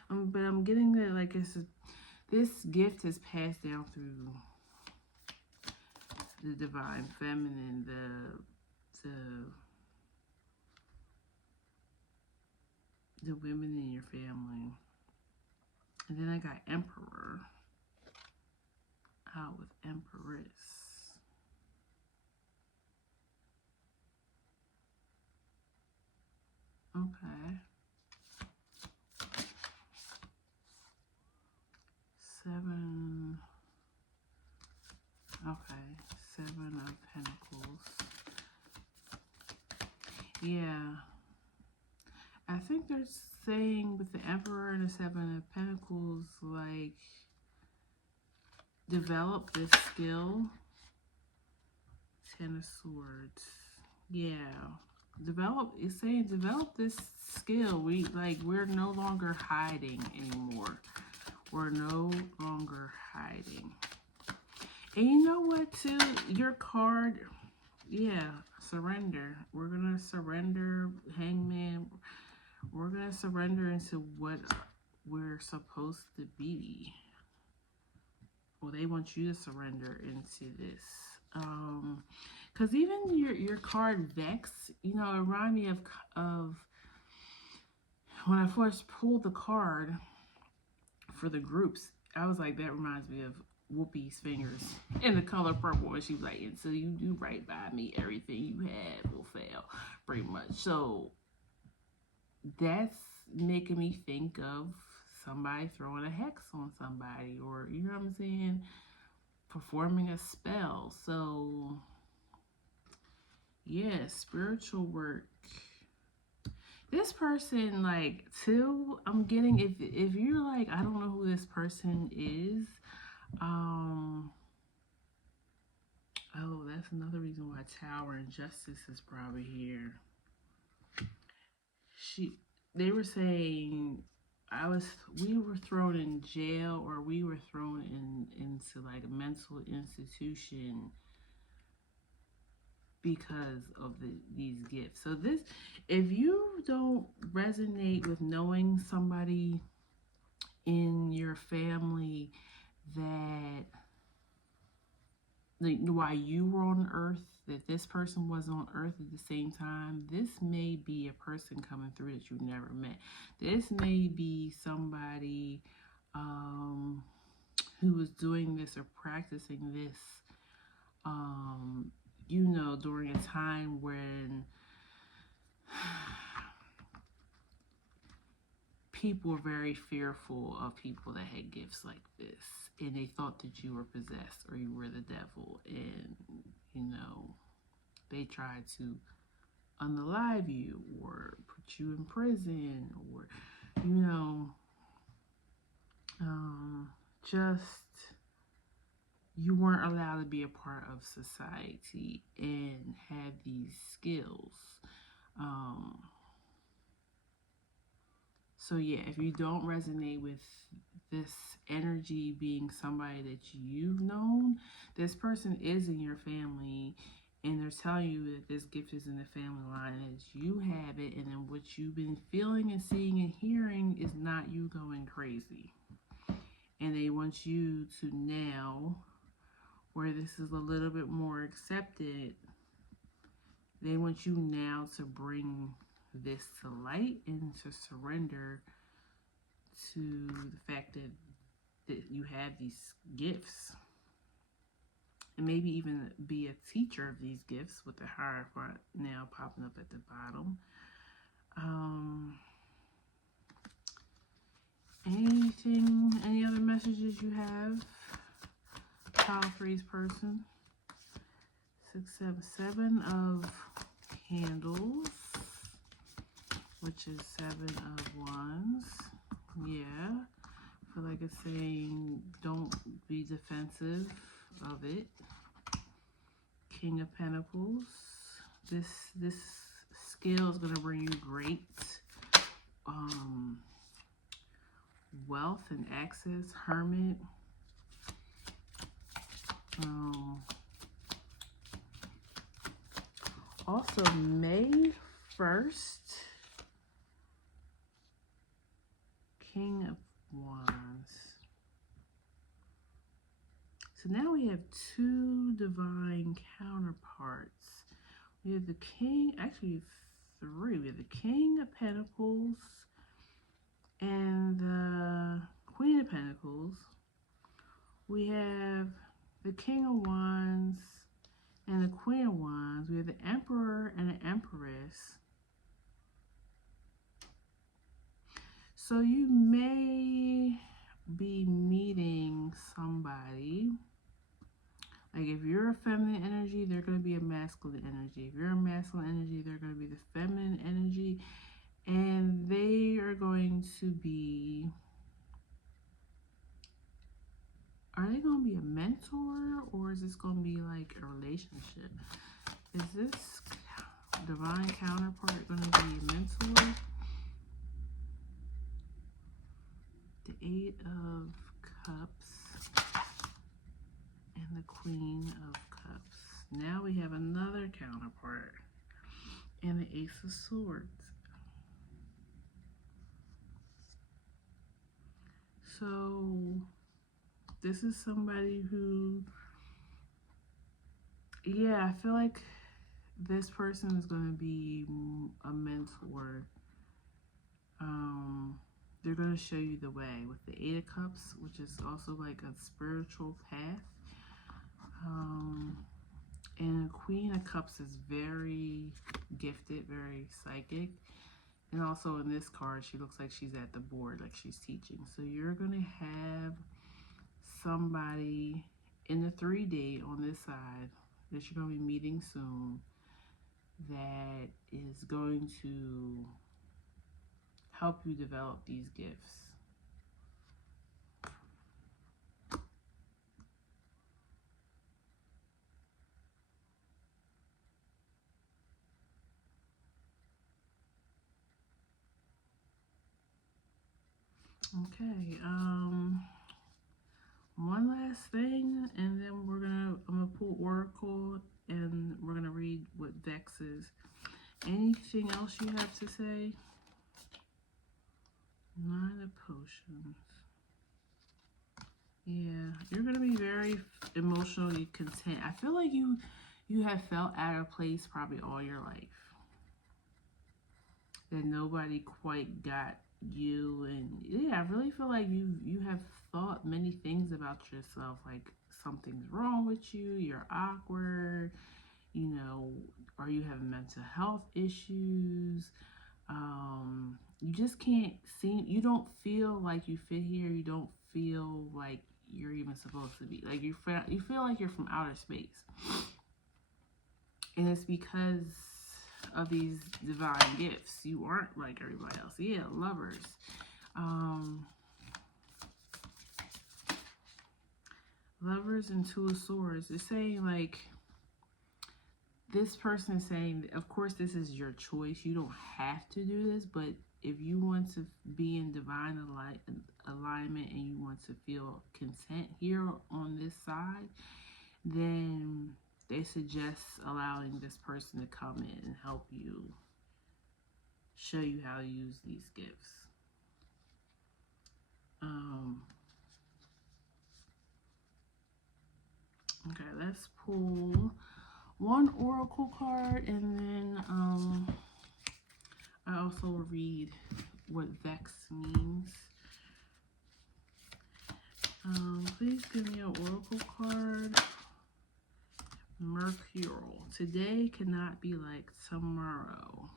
But I'm getting that, like, this gift is passed down through the divine feminine, the women in your family. And then I got Emperor out with Empress. Okay. 7. Okay. 7 of Pentacles. Yeah. I think they're saying with the Emperor and the 7 of Pentacles, like, develop this skill. 10 of Swords. Yeah. It's saying develop this skill. We're no longer hiding anymore. We're no longer hiding. And you know what, too? Your card, yeah, surrender. We're going to surrender, Hangman. We're going to surrender into what we're supposed to be. Well, they want you to surrender into this. Because even your card Vex, you know, it reminded me of when I first pulled the card for the groups. I was like, that reminds me of Whoopi's fingers in the color purple. And she was like, until you do right by me, everything you have will fail, pretty much. So that's making me think of somebody throwing a hex on somebody, or, you know what I'm saying, performing a spell. So yeah, spiritual work. This person, like, too, I'm getting, if you're like, I don't know who this person is, oh, that's another reason why Tower and Justice is probably here. They were saying we were thrown in jail, or we were thrown into like a mental institution because of these gifts. So this, if you don't resonate with knowing somebody in your family that, like, why you were on earth, that this person was on earth at the same time, this may be a person coming through that you never met. This may be somebody who was doing this or practicing this you know, during a time when people were very fearful of people that had gifts like this, and they thought that you were possessed or you were the devil, and, you know, they tried to unalive you or put you in prison, or, you know, just you weren't allowed to be a part of society and have these skills. So yeah, if you don't resonate with this energy being somebody that you've known, this person is in your family, And they're telling you that this gift is in the family line, and it's you have it, and then what you've been feeling and seeing and hearing is not you going crazy. And they want you to now, where this is a little bit more accepted, they want you now to bring this to light and to surrender to the fact that you have these gifts. And maybe even be a teacher of these gifts with the Hierophant now popping up at the bottom. Any other messages you have? Pile three's person. 6, 7, 7 of Candles, which is 7 of Wands. Yeah, I feel like it's saying don't be defensive of it. King of Pentacles. This skill is going to bring you great wealth and access. Hermit. Also, May 1st, King of Wands. So now we have 2 divine counterparts. We have the King, actually 3. We have the King of Pentacles and the Queen of Pentacles. We have the King of Wands and the Queen of Wands. We have the Emperor and the Empress. So you may be meeting somebody. Like if you're a feminine energy, they're going to be a masculine energy. If you're a masculine energy, they're going to be the feminine energy. And they are going to be... Are they going to be a mentor, or is this going to be like a relationship? Is this divine counterpart going to be a mentor? The 8 of Cups and the Queen of Cups. Now we have another counterpart and the Ace of Swords. So this is somebody who, yeah, I feel like this person is going to be a mentor. They're going to show you the way with the 8 of Cups, which is also like a spiritual path. And Queen of Cups is very gifted, very psychic. And also in this card, she looks like she's at the board, like she's teaching. So you're going to have somebody in the 3D on this side that you're going to be meeting soon that is going to help you develop these gifts. Okay, one last thing, and then I'm gonna pull Oracle, and we're gonna read what Vex is. Anything else you have to say? 9 of Potions. Yeah, you're gonna be very emotionally content. I feel like you have felt out of place probably all your life. That nobody quite got you, and yeah, I really feel like you have thought many things about yourself, like something's wrong with you, you're awkward, you know, or you have mental health issues. You just can't seem, you don't feel like you fit here, you don't feel like you're even supposed to be, like you feel like you're from outer space. And it's because of these divine gifts. You aren't like everybody else. Yeah, Lovers. Lovers and 2 of Swords. It's saying like, this person is saying, of course, this is your choice. You don't have to do this, but if you want to be in divine alignment and you want to feel content here on this side, then They suggest allowing this person to come in and help you, show you how to use these gifts. Okay, let's pull one oracle card, and then I also will read what Vex means. Please give me an oracle card. Mercurial. Today cannot be like tomorrow.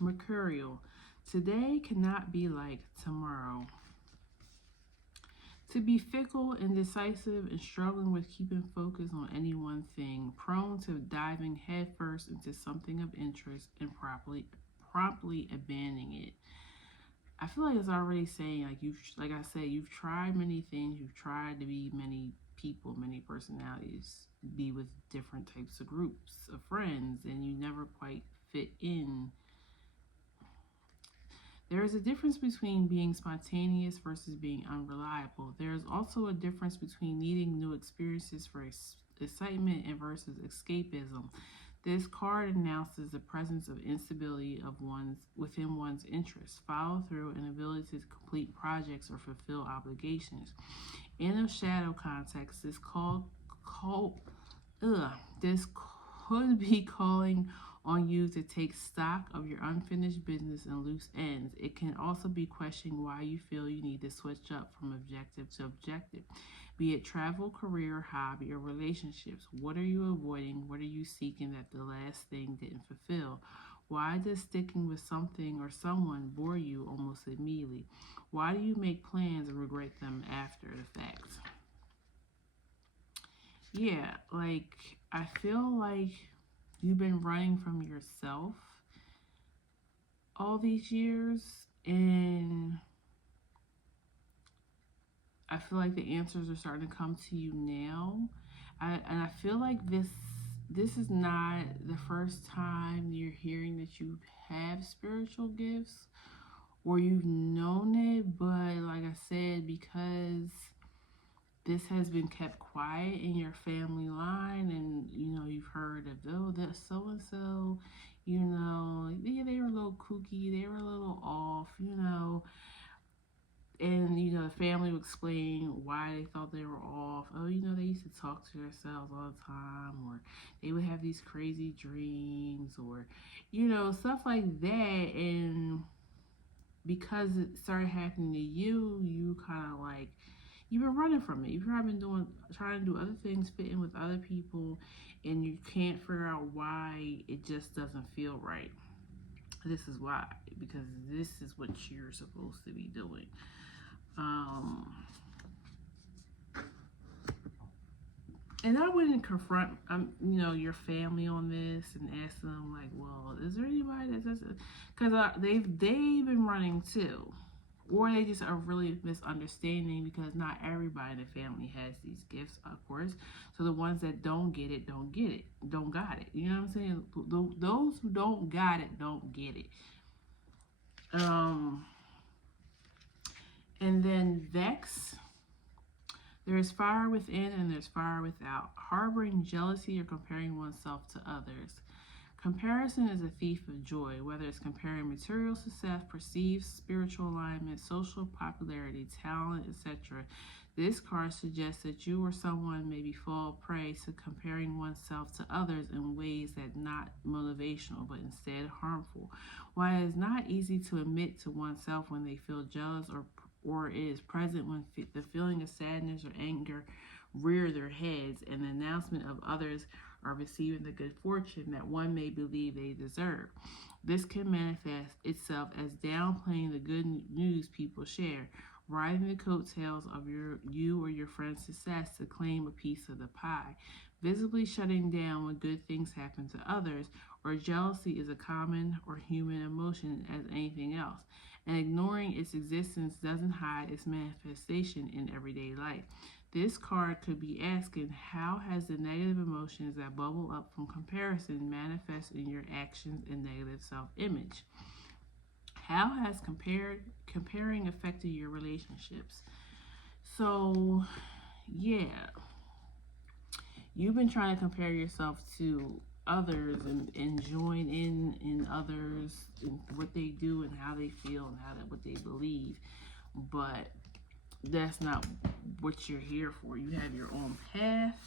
Mercurial. Today cannot be like tomorrow. To be fickle, indecisive, and struggling with keeping focus on any one thing, prone to diving headfirst into something of interest and promptly abandoning it. I feel like it's already saying, like I said, you've tried many things. You've tried to be many people, many personalities, be with different types of groups of friends, and you never quite fit in. There is a difference between being spontaneous versus being unreliable. There is also a difference between needing new experiences for excitement and versus escapism. This card announces the presence of instability within one's interests, follow through, and ability to complete projects or fulfill obligations. In a shadow context, this could be calling on you to take stock of your unfinished business and loose ends. It can also be questioning why you feel you need to switch up from objective to objective, be it travel, career, hobby, or relationships. What are you avoiding? What are you seeking that the last thing didn't fulfill? Why does sticking with something or someone bore you almost immediately? Why do you make plans and regret them after the fact? Yeah, like, I feel like you've been running from yourself all these years, and I feel like the answers are starting to come to you now. And I feel like this is not the first time you're hearing that you have spiritual gifts or you've known it, but like I said, because this has been kept quiet in your family line, and you've heard of, oh, that so and so, yeah, they were a little kooky, they were a little off, and the family would explain why they thought they were off. Oh, they used to talk to themselves all the time, or they would have these crazy dreams, or stuff like that. And because it started happening to you, you kind of like, you've been running from it. You've probably been trying to do other things, fit in with other people, and you can't figure out why it just doesn't feel right. This is why, because this is what you're supposed to be doing. And I wouldn't confront, your family on this and ask them like, well, is there anybody that does it? Because they've been running too. Or they just are really misunderstanding, because not everybody in the family has these gifts, of course. So the ones that don't get it, don't got it. You know what I'm saying? Those who don't got it, don't get it. And then Vex. There is fire within and there's fire without. Harboring jealousy or comparing oneself to others. Comparison is a thief of joy, whether it's comparing material success, perceived spiritual alignment, social popularity, talent, etc. This card suggests that you or someone maybe fall prey to comparing oneself to others in ways that not motivational, but instead harmful. While it is not easy to admit to oneself when they feel jealous or it is present when the feeling of sadness or anger rear their heads, and the announcement of others are receiving the good fortune that one may believe they deserve. This can manifest itself as downplaying the good news people share, riding the coattails of you or your friend's success to claim a piece of the pie, visibly shutting down when good things happen to others, or jealousy is a common or human emotion as anything else, and ignoring its existence doesn't hide its manifestation in everyday life. This card could be asking, how has the negative emotions that bubble up from comparison manifest in your actions and negative self-image? How has comparing affected your relationships? So, yeah, you've been trying to compare yourself to others and join in others and what they do and how they feel and what they believe, but that's not what you're here for. You have your own path,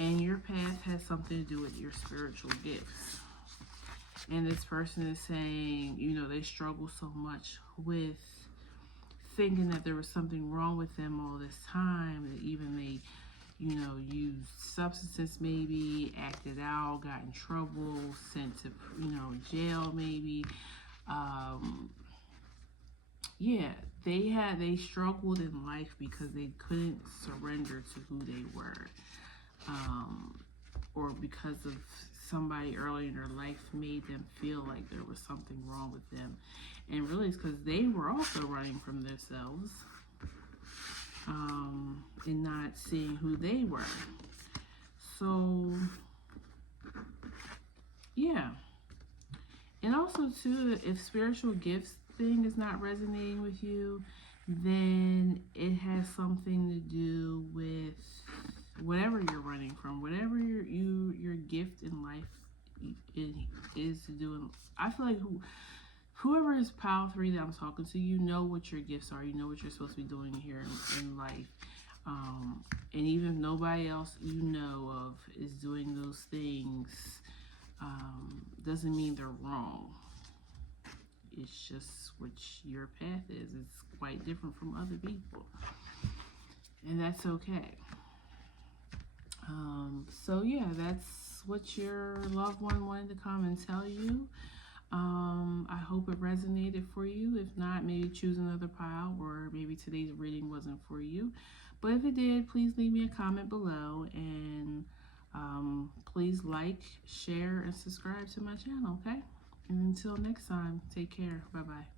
and your path has something to do with your spiritual gifts. And this person is saying, they struggle so much with thinking that there was something wrong with them all this time, that even they used substances, maybe acted out, got in trouble, sent to jail, maybe. Yeah, they struggled in life because they couldn't surrender to who they were, or because of somebody early in their life made them feel like there was something wrong with them, and really it's because they were also running from themselves, and not seeing who they were. So yeah, and also too, if spiritual gifts thing is not resonating with you, then it has something to do with whatever you're running from, whatever your gift in life is to do. I feel like whoever is Pile 3 that I'm talking to, you know what your gifts are. You know what you're supposed to be doing here in life. And even if nobody else you know of is doing those things, doesn't mean they're wrong. It's just what your path is. It's quite different from other people, and that's okay. So yeah, that's what your loved one wanted to come and tell you. I hope it resonated for you. If not, maybe choose another pile, or maybe today's reading wasn't for you. But if it did, please leave me a comment below, and please like, share, and subscribe to my channel, okay? And until next time, take care. Bye-bye.